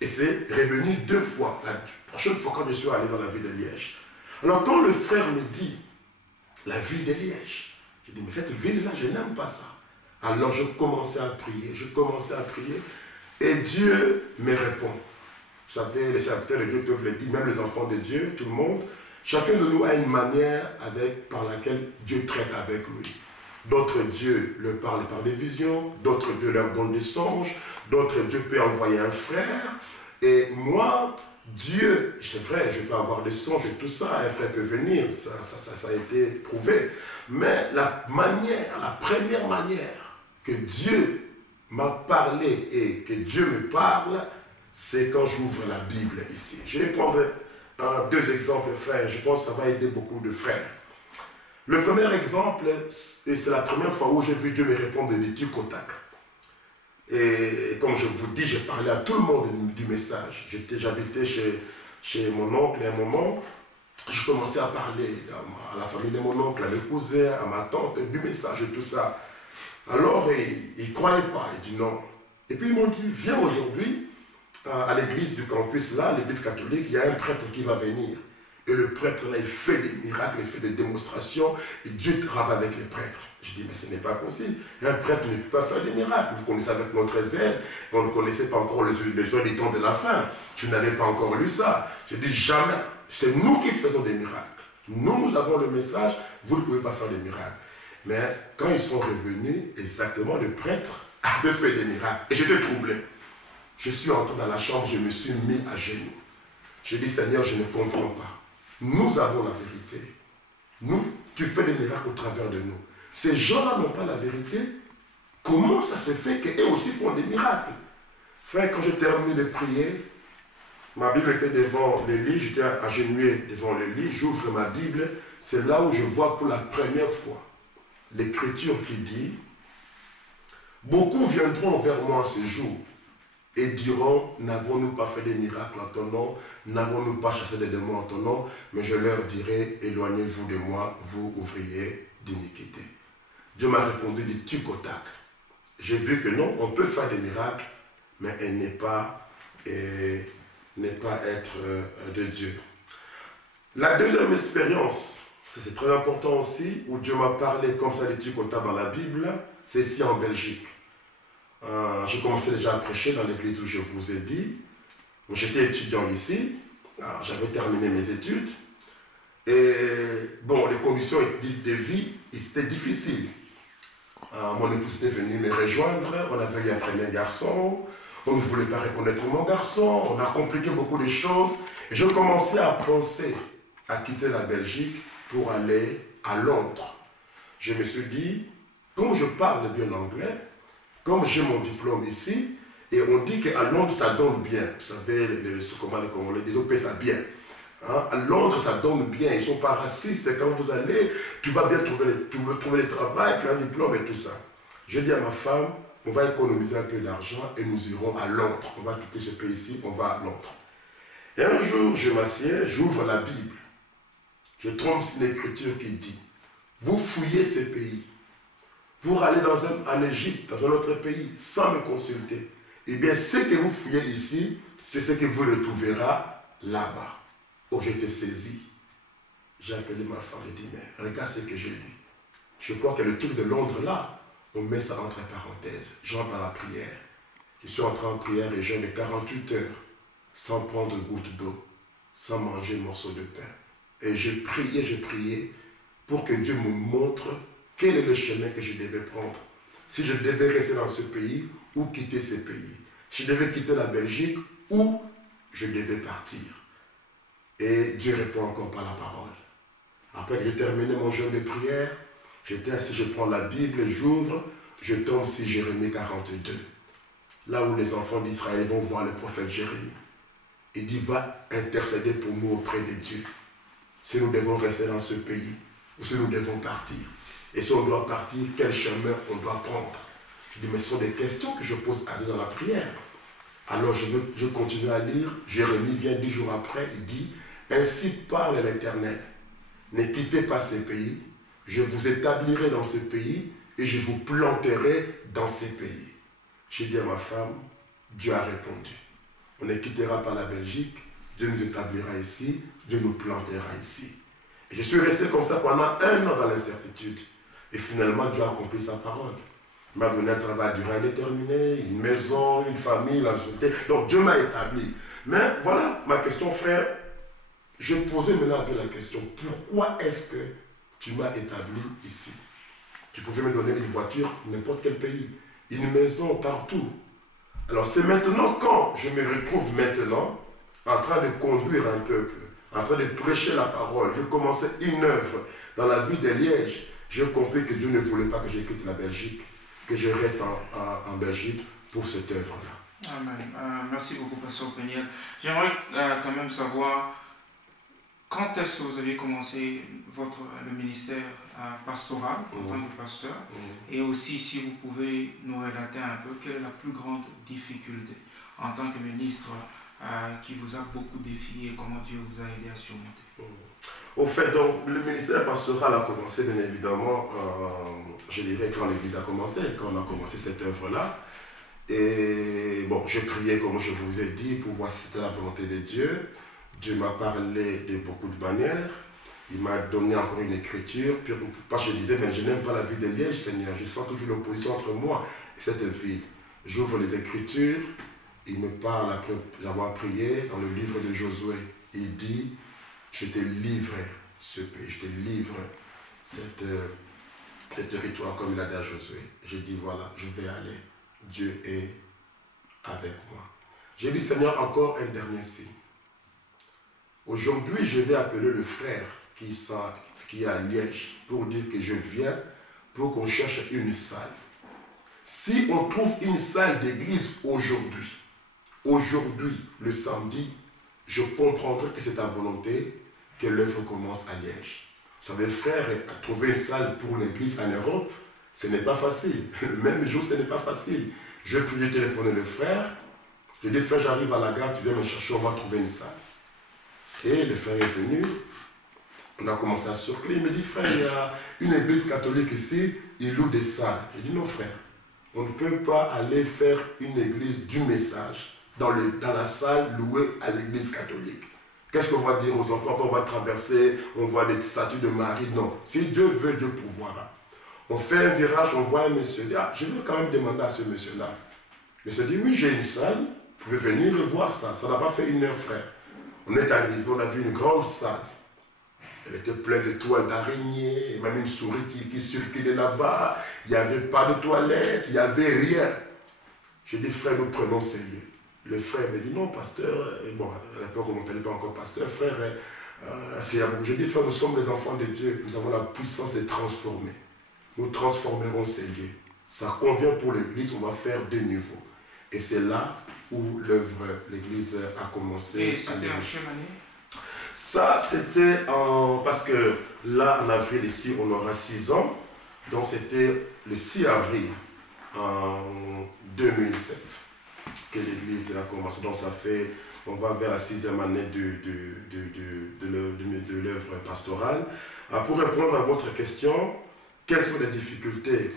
Et c'est revenu 2 fois. La prochaine fois quand je suis allé dans la ville de Liège. Alors quand le frère me dit, la ville de Liège, je dis, mais cette ville-là, je n'aime pas ça. Alors je commençais à prier, et Dieu me répond. Vous savez, les serviteurs de Dieu peuvent le dire, même les enfants de Dieu, tout le monde. Chacun de nous a une manière par laquelle Dieu traite avec lui. D'autres dieux leur parlent par des visions, d'autres dieux leur donnent des songes, d'autres dieux peuvent envoyer un frère. Et moi, Dieu, c'est vrai, je peux avoir des songes et tout ça, un frère peut venir, ça a été prouvé. Mais la première manière que Dieu m'a parlé et que Dieu me parle, c'est quand j'ouvre la Bible ici. Je vais prendre 2 exemples, frères, je pense que ça va aider beaucoup de frères. Le premier exemple, et c'est la première fois où j'ai vu Dieu me répondre de tic au tac. Et comme je vous dis, j'ai parlé à tout le monde du message. J'habitais chez mon oncle et à un moment, je commençais à parler à la famille de mon oncle, à mes cousins, à ma tante, du message et tout ça. Alors, il ne croyait pas, il dit non. Et puis ils m'ont dit, viens aujourd'hui à l'église du campus, là, l'église catholique, il y a un prêtre qui va venir. Et le prêtre, là, il fait des miracles, il fait des démonstrations, et Dieu travaille avec les prêtres. Je dis, mais ce n'est pas possible. Un prêtre ne peut pas faire des miracles. Vous connaissez avec notre zèle, on ne connaissait pas encore les heures des temps de la fin. Je n'avais pas encore lu ça. Je dis, jamais. C'est nous qui faisons des miracles. Nous avons le message, vous ne pouvez pas faire des miracles. Mais quand ils sont revenus, exactement, le prêtre avait fait des miracles. Et j'étais troublé. Je suis entré dans la chambre, je me suis mis à genoux. J'ai dit, Seigneur, je ne comprends pas. Nous avons la vérité. Nous, tu fais des miracles au travers de nous. Ces gens-là n'ont pas la vérité. Comment ça se fait qu'eux aussi font des miracles? Frère, quand j'ai terminé de prier, ma Bible était devant le lit, j'étais agenouillé devant le lit, j'ouvre ma Bible, c'est là où je vois pour la première fois l'écriture qui dit « Beaucoup viendront vers moi ce jour et diront, n'avons-nous pas fait des miracles en ton nom, n'avons-nous pas chassé des démons en ton nom, mais je leur dirai, éloignez-vous de moi, vous ouvriers d'iniquité. » Dieu m'a répondu du tic au tac. J'ai vu que non, on peut faire des miracles, mais elle n'est pas être de Dieu. La deuxième expérience, c'est très important aussi, où Dieu m'a parlé comme ça du tic au tac dans la Bible, c'est ici en Belgique. J'ai commencé déjà à prêcher dans l'église où je vous ai dit. J'étais étudiant ici, j'avais terminé mes études. Et bon, les conditions de vie, c'était difficile. Mon épouse était venue me rejoindre, on avait eu un premier garçon, on ne voulait pas reconnaître mon garçon, on a compliqué beaucoup de choses. Et je commençais à penser à quitter la Belgique pour aller à Londres. Je me suis dit, comme je parle bien anglais, comme j'ai mon diplôme ici, et on dit qu'à Londres, ça donne bien. Vous savez, comment les Congolais disent, on paie ça bien. Hein? À Londres, ça donne bien. Ils ne sont pas racistes. C'est quand vous allez, tu vas bien trouver le travail, tu as un diplôme et tout ça. Je dis à ma femme, on va économiser un peu d'argent et nous irons à Londres. On va quitter ce pays-ci, on va à Londres. Et un jour, je m'assieds, j'ouvre la Bible. Je tombe sur l'écriture qui dit, vous fouillez ces pays pour aller en Égypte, dans un autre pays, sans me consulter. Eh bien, ce que vous fouillez ici, c'est ce que vous retrouverez là-bas. Oh, j'étais saisi. J'ai appelé ma femme, j'ai dit, mais regarde ce que j'ai lu. Je crois que le truc de Londres, là, on met ça entre parenthèses. J'entre à la prière. Je suis entré en prière et jeûne de 48 heures, sans prendre goutte d'eau, sans manger un morceau de pain. Et j'ai prié pour que Dieu me montre quel est le chemin que je devais prendre. Si je devais rester dans ce pays ou quitter ce pays. Si je devais quitter la Belgique ou je devais partir. Et Dieu répond encore par la parole. Après que j'ai terminé mon jeûne de prière, j'étais assis, je prends la Bible, j'ouvre, je tombe sur Jérémie 42. Là où les enfants d'Israël vont voir le prophète Jérémie. Il dit, va intercéder pour nous auprès de Dieu. Si nous devons rester dans ce pays ou si nous devons partir. Et si on doit partir, quel chemin on doit prendre? Je dis, mais ce sont des questions que je pose à Dieu dans la prière. Alors je continue à lire. Jérémie vient 10 jours après, il dit, ainsi parle l'Éternel. Ne quittez pas ces pays. Je vous établirai dans ce pays et je vous planterai dans ces pays. J'ai dit à ma femme, Dieu a répondu. On ne quittera pas la Belgique, Dieu nous établira ici, Dieu nous plantera ici. Et je suis resté comme ça pendant 1 an dans l'incertitude. Et finalement, Dieu a accompli sa parole. Il m'a donné un travail à durée indéterminée, une maison, une famille, la société. Donc Dieu m'a établi. Mais voilà ma question, frère. Je posais maintenant un peu la question. Pourquoi est-ce que tu m'as établi ici? Tu pouvais me donner une voiture, n'importe quel pays, une maison, partout. Alors c'est maintenant quand je me retrouve maintenant en train de conduire un peuple, en train de prêcher la parole. Je commençais une œuvre dans la ville de Liège. J'ai compris que Dieu ne voulait pas que je quitte la Belgique, que je reste en Belgique pour cette œuvre-là. Amen. Merci beaucoup, Pasteur Peniel. J'aimerais quand même savoir quand est-ce que vous avez commencé le ministère pastoral en tant que pasteur, et aussi si vous pouvez nous relater un peu quelle est la plus grande difficulté en tant que ministre qui vous a beaucoup défié et comment Dieu vous a aidé à surmonter. Au fait, donc, le ministère pastoral a commencé, bien évidemment, je dirais, quand l'Église a commencé, quand on a commencé cette œuvre-là. Et bon, j'ai prié comme je vous ai dit pour voir si c'était la volonté de Dieu. Dieu m'a parlé de beaucoup de manières. Il m'a donné encore une écriture. Puis, parce que je disais, mais je n'aime pas la vie de Liège, Seigneur. Je sens toujours l'opposition entre moi et cette vie. J'ouvre les écritures. Il me parle après avoir prié dans le livre de Josué. Il dit, je te livre ce pays, je te livre cette territoire comme il a dit à Josué. J'ai dit, voilà, je vais aller. Dieu est avec moi. J'ai dit, Seigneur, encore un dernier signe. Aujourd'hui, je vais appeler le frère qui est à Liège pour dire que je viens pour qu'on cherche une salle. Si on trouve une salle d'église aujourd'hui, le samedi, je comprendrai que c'est ta volonté que l'œuvre commence à Liège. Vous savez, frère, trouver une salle pour l'église en Europe, ce n'est pas facile. Le même jour, ce n'est pas facile. Je prie téléphoner le frère. Je dis, frère, j'arrive à la gare, tu viens me chercher, on va trouver une salle. Et le frère est venu. On a commencé à circuler. Il me dit, frère, il y a une église catholique ici, il loue des salles. Je dis, non, frère, on ne peut pas aller faire une église du message dans la salle louée à l'église catholique. Qu'est-ce qu'on va dire aux enfants quand on va traverser, on voit des statues de Marie? Non. Si Dieu veut, Dieu pourvoira. On fait un virage, on voit un monsieur. Ah, je veux quand même demander à ce monsieur-là. Le monsieur dit, oui, j'ai une salle, vous pouvez venir le voir ça. Ça n'a pas fait 1 heure, frère. On est arrivé, on a vu une grande salle. Elle était pleine de toiles d'araignée, même une souris qui circulait là-bas. Il n'y avait pas de toilette, il n'y avait rien. J'ai dit, frère, nous prenons ces lieux. Le frère me dit, non, pasteur, bon, à l'époque on ne m'appelait pas encore pasteur, frère, c'est à vous. J'ai dit, frère, nous sommes les enfants de Dieu, nous avons la puissance de transformer. Nous transformerons ces lieux. Ça convient pour l'église, on va faire de nouveau. Et c'est là où l'œuvre, l'église a commencé. Et c'était en quelle année? Ça, c'était parce que là, en avril, ici, on aura 6 ans. Donc, c'était le 6 avril en 2007 que l'église a commencé. Donc, ça fait, on va vers la 6e année de l'œuvre pastorale. Alors, pour répondre à votre question, quelles sont les difficultés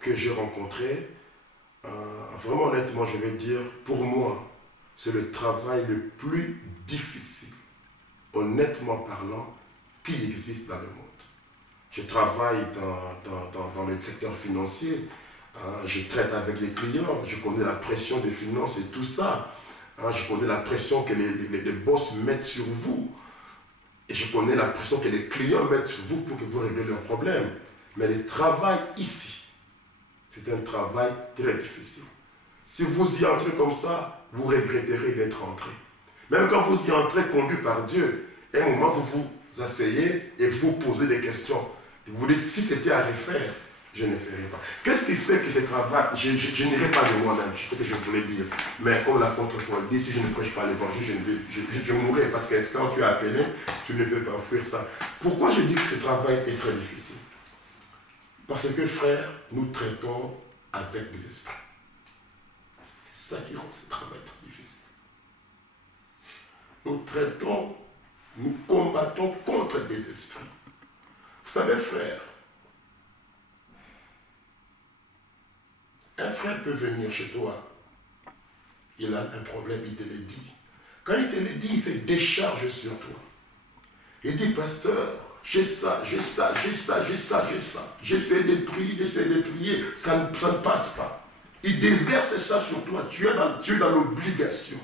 que j'ai rencontrées? Vraiment, honnêtement, je vais dire, pour moi, c'est le travail le plus difficile, honnêtement parlant, qui existe dans le monde. Je travaille dans le secteur financier, je traite avec les clients, je connais la pression des finances et tout ça. Je connais la pression que les boss mettent sur vous. Et je connais la pression que les clients mettent sur vous pour que vous réglez leurs problèmes. Mais le travail ici, c'est un travail très difficile. Si vous y entrez comme ça, vous regretterez d'être entré. Même quand vous y entrez conduit par Dieu, à un moment vous vous asseyez et vous posez des questions. Vous dites, si c'était à refaire, je ne ferai pas. Qu'est-ce qui fait que ce travail, je n'irai pas de moi-même, c'est ce que je voulais dire. Mais comme l'apôtre Paul dit, si je ne prêche pas l'évangile, je mourrai. Parce que quand tu es appelé, tu ne peux pas fuir ça. Pourquoi je dis que ce travail est très difficile? Parce que, frère, nous traitons avec des esprits. C'est ça qui rend ce travail très difficile. Nous traitons, nous combattons contre des esprits. Vous savez, frère, un frère peut venir chez toi, il a un problème, il te le dit. Quand il te le dit, il se décharge sur toi. Il dit, pasteur, j'ai ça, j'ai ça, j'ai ça, j'ai ça, j'ai ça. J'essaie de prier, ça ne passe pas. Il déverse ça sur toi. Tu es dans l'obligation,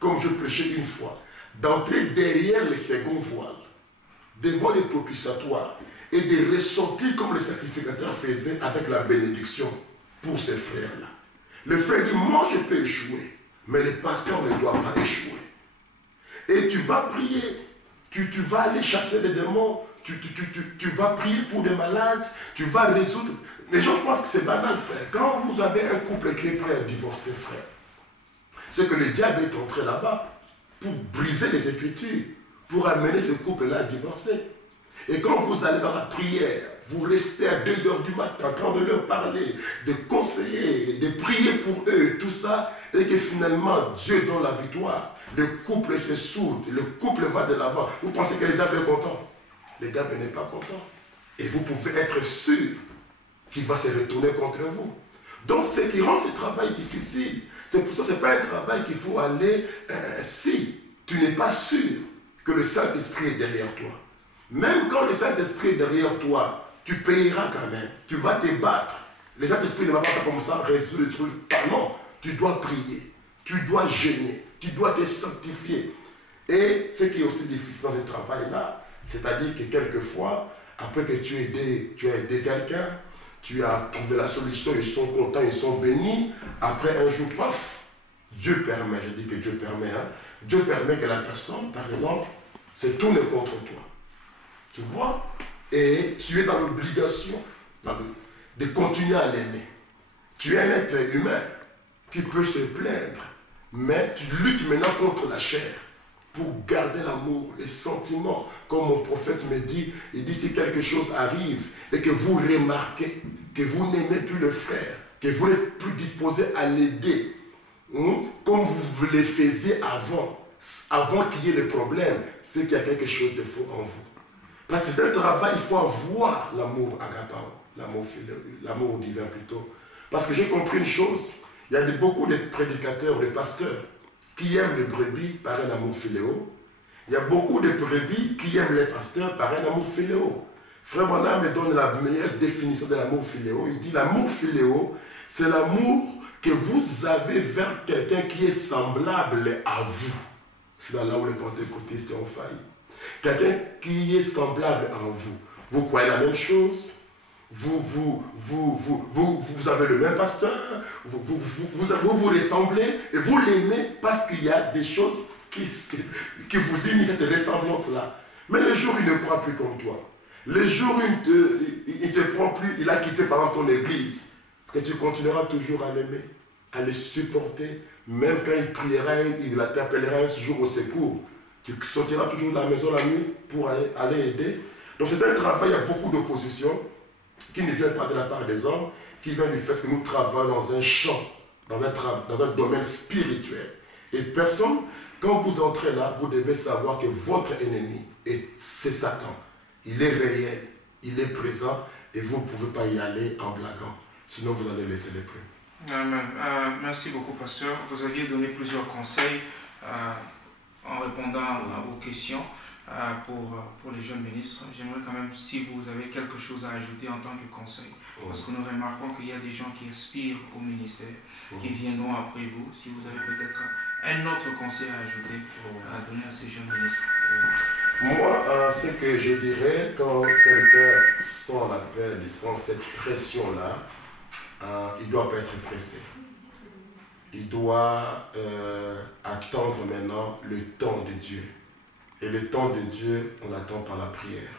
comme je prêchais une fois, d'entrer derrière les seconds voiles, devant les propitiatoires, et de ressortir comme le sacrificateur faisait avec la bénédiction pour ces frères-là. Le frère dit, moi je peux échouer, mais le pasteur ne doit pas échouer. Et tu vas prier, tu vas aller chasser les démons, tu vas prier pour des malades, tu vas résoudre. Les gens pensent que c'est banal, frère. Quand vous avez un couple qui est prêt à divorcer, frère, c'est que le diable est entré là-bas pour briser les Écritures, pour amener ce couple-là à divorcer. Et quand vous allez dans la prière, vous restez à 2 h du matin en train de leur parler, de conseiller, de prier pour eux, tout ça, et que finalement Dieu donne la victoire. Le couple se soude, le couple va de l'avant. Vous pensez que le diable est content? Le diable n'est pas content. Et vous pouvez être sûr qu'il va se retourner contre vous. Donc, ce qui rend ce travail difficile. C'est pour ça que ce n'est pas un travail qu'il faut aller si tu n'es pas sûr que le Saint-Esprit est derrière toi. Même quand le Saint-Esprit est derrière toi, tu payeras quand même. Tu vas te battre. Le Saint-Esprit ne va pas comme ça résoudre le truc. Non, tu dois prier. Tu dois jeûner. Tu dois te sanctifier. Et ce qui est aussi difficile dans ce travail-là, c'est-à-dire que quelquefois, après que tu as aidé quelqu'un, tu as trouvé la solution, ils sont contents, ils sont bénis. Après un jour, paf, Dieu permet, je dis que Dieu permet, hein, Dieu permet que la personne, par exemple, se tourne contre toi. Tu vois? Et tu es dans l'obligation de continuer à l'aimer. Tu es un être humain qui peut se plaindre, mais tu luttes maintenant contre la chair pour garder l'amour, les sentiments. Comme mon prophète me dit, il dit si quelque chose arrive et que vous remarquez que vous n'aimez plus le frère, que vous n'êtes plus disposé à l'aider, comme vous le faisiez avant qu'il y ait le problème, c'est qu'il y a quelque chose de faux en vous. Parce que dans le travail, il faut avoir l'amour agapao, l'amour divin plutôt. Parce que j'ai compris une chose, il y a beaucoup de prédicateurs, de pasteurs, qui aiment les brebis par un amour philéo. Il y a beaucoup de brebis qui aiment les pasteurs par un amour philéo. Frère Branham me donne la meilleure définition de l'amour philéo. Il dit l'amour philéo, c'est l'amour que vous avez vers quelqu'un qui est semblable à vous. C'est là où les pentecôtistes ont failli. Quelqu'un qui est semblable à vous. Vous croyez la même chose. Vous avez le même pasteur. Vous ressemblez et vous l'aimez parce qu'il y a des choses qui vous unissent, cette ressemblance-là. Mais le jour où il ne croit plus comme toi, le jour où il ne te prend plus, il a quitté par exemple ton église, que tu continueras toujours à l'aimer, à le supporter, même quand il priera, il t'appellera un jour au secours. Tu sortiras toujours de la maison la nuit pour aller aider. Donc c'est un travail, il y a beaucoup d'opposition qui ne vient pas de la part des hommes, qui vient du fait que nous travaillons dans un champ, dans un domaine spirituel. Et personne, quand vous entrez là, vous devez savoir que votre ennemi, c'est Satan. Il est réel, il est présent, et vous ne pouvez pas y aller en blaguant. Sinon, vous allez laisser les prix. Amen. Merci beaucoup, pasteur. Vous aviez donné plusieurs conseils en répondant à vos questions pour les jeunes ministres. J'aimerais quand même, si vous avez quelque chose à ajouter en tant que conseil, parce que nous remarquons qu'il y a des gens qui aspirent au ministère, qui viendront après vous. Si vous avez peut-être un autre conseil à ajouter, à donner à ces jeunes ministres. Moi, ce que je dirais, quand quelqu'un sent l'appel, il sent cette pression-là, il ne doit pas être pressé. Il doit attendre maintenant le temps de Dieu. Et le temps de Dieu, on l'attend par la prière.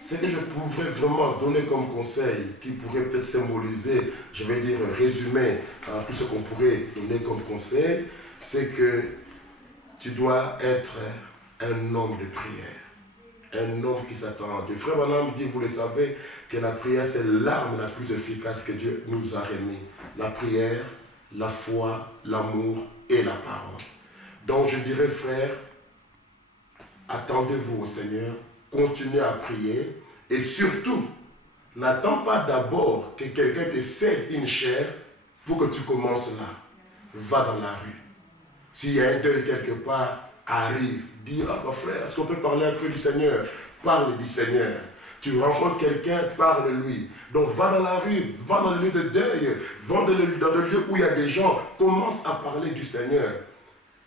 Ce que je pourrais vraiment donner comme conseil, qui pourrait peut-être symboliser, je vais dire résumer tout ce qu'on pourrait donner comme conseil, c'est que tu dois être un homme de prière. Un homme qui s'attend à Dieu. Frère Branham dit, vous le savez, que la prière, c'est l'arme la plus efficace que Dieu nous a remis. La prière, la foi, l'amour et la parole. Donc je dirais, frère, attendez-vous au Seigneur, continuez à prier et surtout, n'attends pas d'abord que quelqu'un te cède une chair pour que tu commences là. Va dans la rue. S'il y a un deuil quelque part, arrive. Dis, ah mon frère, est-ce qu'on peut parler un peu du Seigneur? Parle du Seigneur. Tu rencontres quelqu'un, parle-lui. Donc va dans la rue, va dans le lieu de deuil, va dans le lieu où il y a des gens, commence à parler du Seigneur.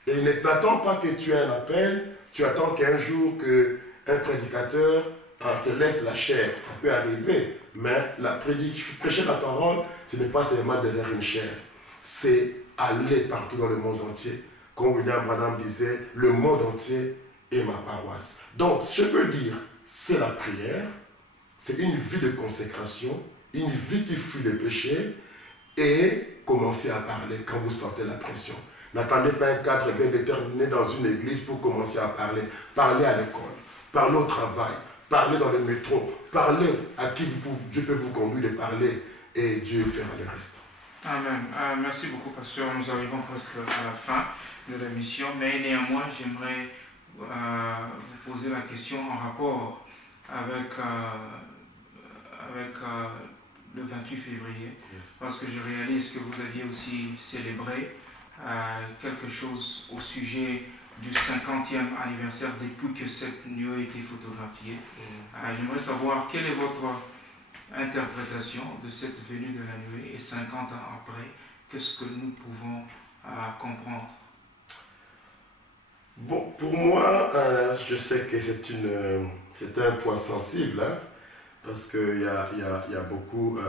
Et n'attends pas que tu aies un appel, tu attends qu'un jour qu'un prédicateur te laisse la chair. Ça peut arriver, mais prêcher la parole, ce n'est pas seulement derrière une chair. C'est aller partout dans le monde entier. Comme William Branham disait, le monde entier est ma paroisse. Donc, je peux dire, c'est la prière, c'est une vie de consécration, une vie qui fuit le péché, et commencer à parler quand vous sentez la pression. N'attendez pas un cadre bien déterminé dans une église pour commencer à parler. Parlez à l'école, parlez au travail, parlez dans le métro, parlez à qui Dieu peut vous conduire de parler, et Dieu fera le reste. Amen. Merci beaucoup, pasteur. Nous arrivons presque à la fin de l'émission, mais néanmoins, j'aimerais vous poser la question en rapport avec le 28 février, parce que je réalise que vous aviez aussi célébré quelque chose au sujet du 50e anniversaire depuis que cette nuit a été photographiée. J'aimerais savoir quelle est votre interprétation de cette venue de la nuit et 50 ans après, qu'est-ce que nous pouvons comprendre? Bon, pour moi, je sais que c'est un point sensible, hein, parce qu'il y a beaucoup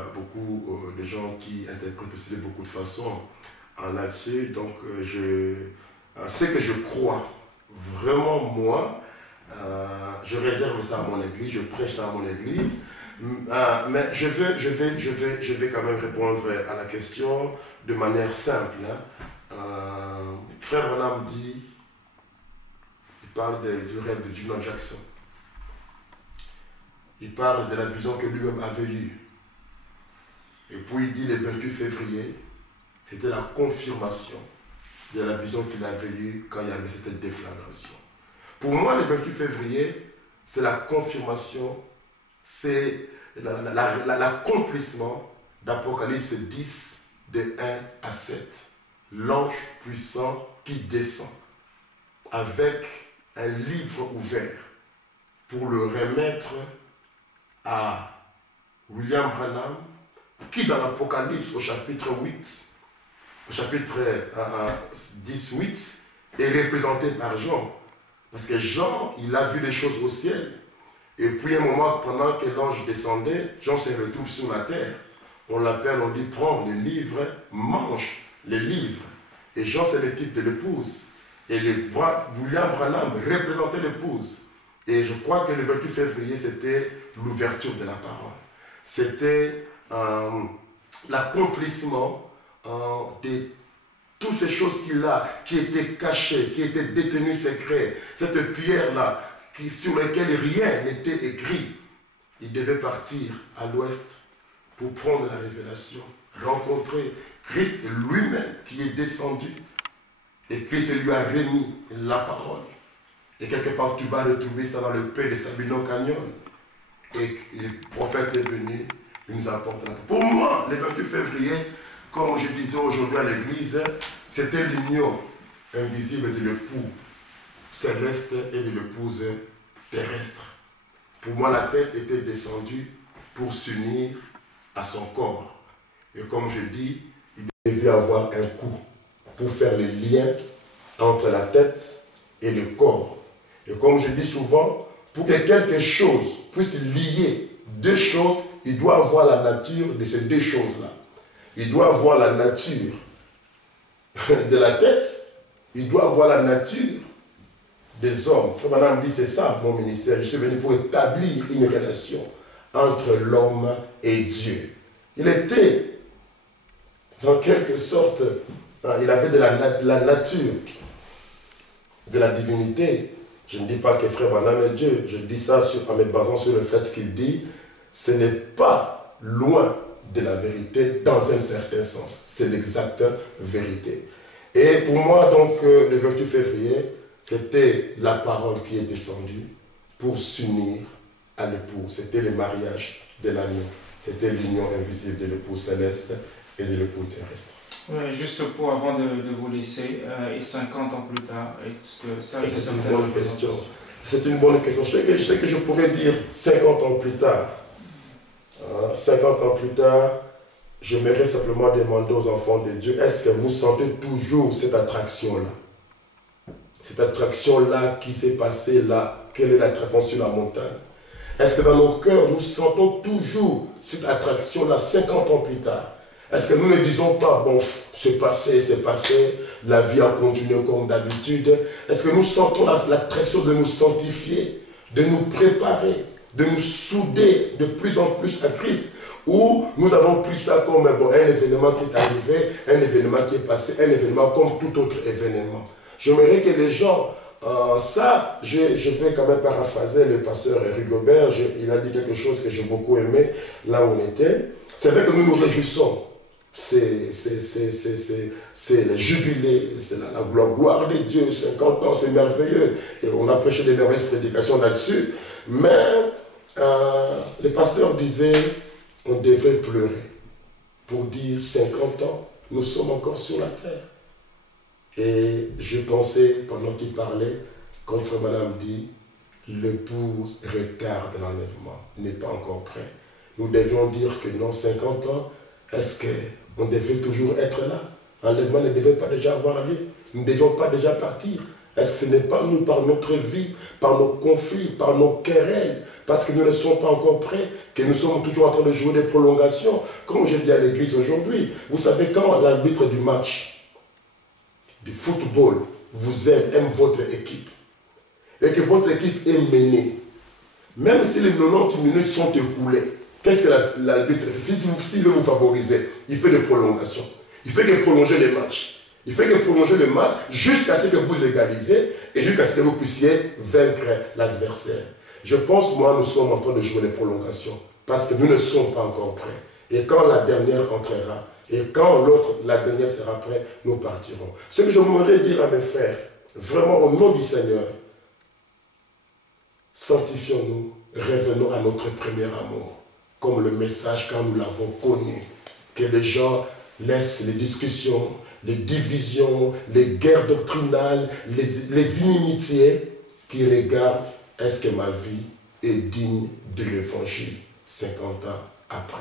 de gens qui interprètent aussi de beaucoup de façons là-dessus. Donc, ce que je crois, vraiment moi, je réserve ça à mon église, je prêche ça à mon église, mais je vais quand même répondre à la question de manière simple. Hein. Frère Branham dit, il parle du rêve de Juno Jackson. Il parle de la vision que lui-même avait eue. Et puis il dit le 28 février, c'était la confirmation de la vision qu'il avait eue quand il y avait cette déflagration. Pour moi, le 28 février, c'est la confirmation, c'est l'accomplissement d'Apocalypse 10, de 1 à 7. L'ange puissant qui descend avec un livre ouvert pour le remettre à William Branham, qui dans l'Apocalypse au chapitre 8, au chapitre 18, est représenté par Jean. Parce que Jean, il a vu les choses au ciel. Et puis un moment, pendant que l'ange descendait, Jean se retrouve sur la terre. On l'appelle, on dit, prends les livres, mange les livres. Et Jean, c'est le type de l'épouse. Et William Branham représentait l'épouse. Et je crois que le 28 février, c'était l'ouverture de la parole. C'était l'accomplissement de toutes ces choses qu'il a, qui étaient cachées, qui étaient détenues secrets. Cette pierre-là, sur laquelle rien n'était écrit. Il devait partir à l'ouest pour prendre la révélation, rencontrer Christ lui-même qui est descendu. Et Christ lui a remis la parole. Et quelque part, tu vas retrouver ça dans le pays de Sabino Canyon. Et le prophète est venu, il nous apporte la parole. Pour moi, le 28 février, comme je disais aujourd'hui à l'église, c'était l'union invisible de l'époux céleste et de l'épouse terrestre. Pour moi, la tête était descendue pour s'unir à son corps. Et comme je dis, il devait avoir un coup pour faire le lien entre la tête et le corps. Et comme je dis souvent, pour que quelque chose puisse lier deux choses, il doit avoir la nature de ces deux choses-là. Il doit avoir la nature de la tête, il doit avoir la nature des hommes. Frère Madame dit, c'est ça mon ministère. Je suis venu pour établir une relation entre l'homme et Dieu. Il était, dans quelque sorte, il avait de la nature, de la divinité. Je ne dis pas que Frère Branham est Dieu. Je dis ça en me basant sur le fait qu'il dit, ce n'est pas loin de la vérité dans un certain sens. C'est l'exacte vérité. Et pour moi, donc, le 28 février, c'était la parole qui est descendue pour s'unir à l'époux. C'était le mariage de l'agneau. C'était l'union invisible de l'époux céleste et de l'époux terrestre. Ouais, juste pour avant de vous laisser, et 50 ans plus tard, c'est une bonne question. C'est une bonne question. Je sais que je pourrais dire 50 ans plus tard. 50 ans plus tard, j'aimerais simplement demander aux enfants de Dieu, est-ce que vous sentez toujours cette attraction-là? Cette attraction-là qui s'est passée là, quelle est l'attraction sur la montagne? Est-ce que dans nos cœurs, nous sentons toujours cette attraction-là 50 ans plus tard? Est-ce que nous ne disons pas, bon, c'est passé, la vie a continué comme d'habitude? Est-ce que nous sentons l'attraction de nous sanctifier, de nous préparer, de nous souder de plus en plus à Christ? Ou nous avons pris ça comme bon, un événement qui est arrivé, un événement qui est passé, un événement comme tout autre événement? J'aimerais que les gens, je vais quand même paraphraser le pasteur Rigobert, il a dit quelque chose que j'ai beaucoup aimé, là où on était. C'est vrai que nous nous réjouissons. C'est le jubilé, c'est la gloire de Dieu, 50 ans, c'est merveilleux. Et on a prêché des merveilleuses prédications là-dessus. Mais le pasteur disait, on devait pleurer pour dire 50 ans, nous sommes encore sur la terre. Et je pensais, pendant qu'il parlait, comme frère madame dit, l'épouse retarde l'enlèvement, n'est pas encore prêt. Nous devions dire que non, 50 ans, est-ce qu'on devait toujours être là? L'enlèvement ne devait pas déjà avoir lieu. Nous ne devions pas déjà partir. Est-ce que ce n'est pas nous, par notre vie, par nos conflits, par nos querelles, parce que nous ne sommes pas encore prêts, que nous sommes toujours en train de jouer des prolongations? Comme je dis à l'église aujourd'hui, vous savez, quand l'arbitre du match, du football, vous aime votre équipe, et que votre équipe est menée, même si les 90 minutes sont écoulées, qu'est-ce que l'arbitre fait? S'il veut vous favoriser, il fait des prolongations. Il fait que prolonger les matchs. Il fait que prolonger le match jusqu'à ce que vous égalisez et jusqu'à ce que vous puissiez vaincre l'adversaire. Je pense, moi, nous sommes en train de jouer les prolongations parce que nous ne sommes pas encore prêts. Et quand la dernière entrera, et quand l'autre, la dernière sera prête, nous partirons. Ce que je voudrais dire à mes frères, vraiment au nom du Seigneur, sanctifions-nous, revenons à notre premier amour, comme le message quand nous l'avons connu, que les gens laissent les discussions, les divisions, les guerres doctrinales, les inimitiés, qui regardent, est-ce que ma vie est digne de l'évangile 50 ans après?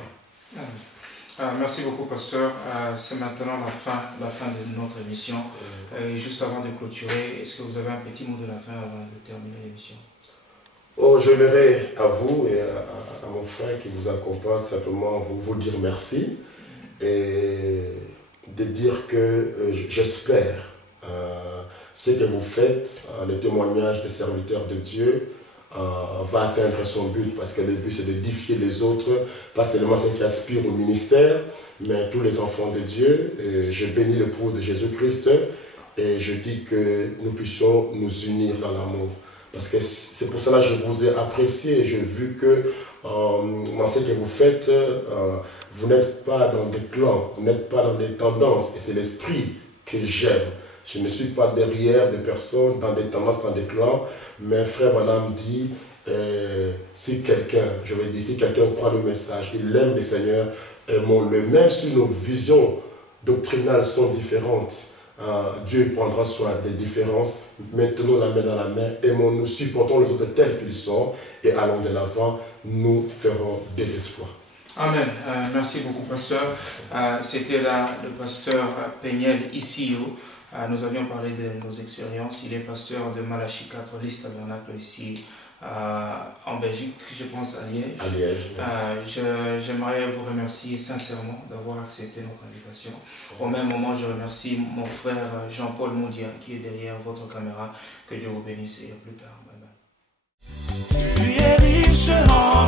Merci beaucoup, pasteur. C'est maintenant la fin de notre émission. Juste avant de clôturer, est-ce que vous avez un petit mot de la fin avant de terminer l'émission? Oh, j'aimerais à vous et à mon frère qui vous accompagne simplement vous dire merci et de dire que j'espère ce que vous faites, le témoignage des serviteurs de Dieu va atteindre son but, parce que le but c'est d'édifier les autres, pas seulement ceux qui aspirent au ministère, mais tous les enfants de Dieu. Et je bénis l'épouse de Jésus-Christ et je dis que nous puissions nous unir dans l'amour. Parce que c'est pour cela que je vous ai apprécié et j'ai vu que dans ce que vous faites, vous n'êtes pas dans des clans, vous n'êtes pas dans des tendances, et c'est l'esprit que j'aime. Je ne suis pas derrière des personnes dans des tendances, dans des clans, mais frère, madame dit, si quelqu'un, je vais dire, si quelqu'un croit le message, il aime le Seigneur, aimons-le. Même si nos visions doctrinales sont différentes, Dieu prendra soin des différences. Maintenons la main dans la main, aimons-nous, supportons les autres tels qu'ils sont, et allons de l'avant, nous ferons des espoirs. Amen. Merci beaucoup, pasteur. C'était là le pasteur Peniel Issio. Nous avions parlé de nos expériences. Il est pasteur de Malachie 4, l'Église tabernacle ici en Belgique, je pense à Liège. À Liège. J'aimerais vous remercier sincèrement d'avoir accepté notre invitation. Au même moment, je remercie mon frère Jean-Paul Moudien qui est derrière votre caméra. Que Dieu vous bénisse et à plus tard. Bye bye. Tu es riche en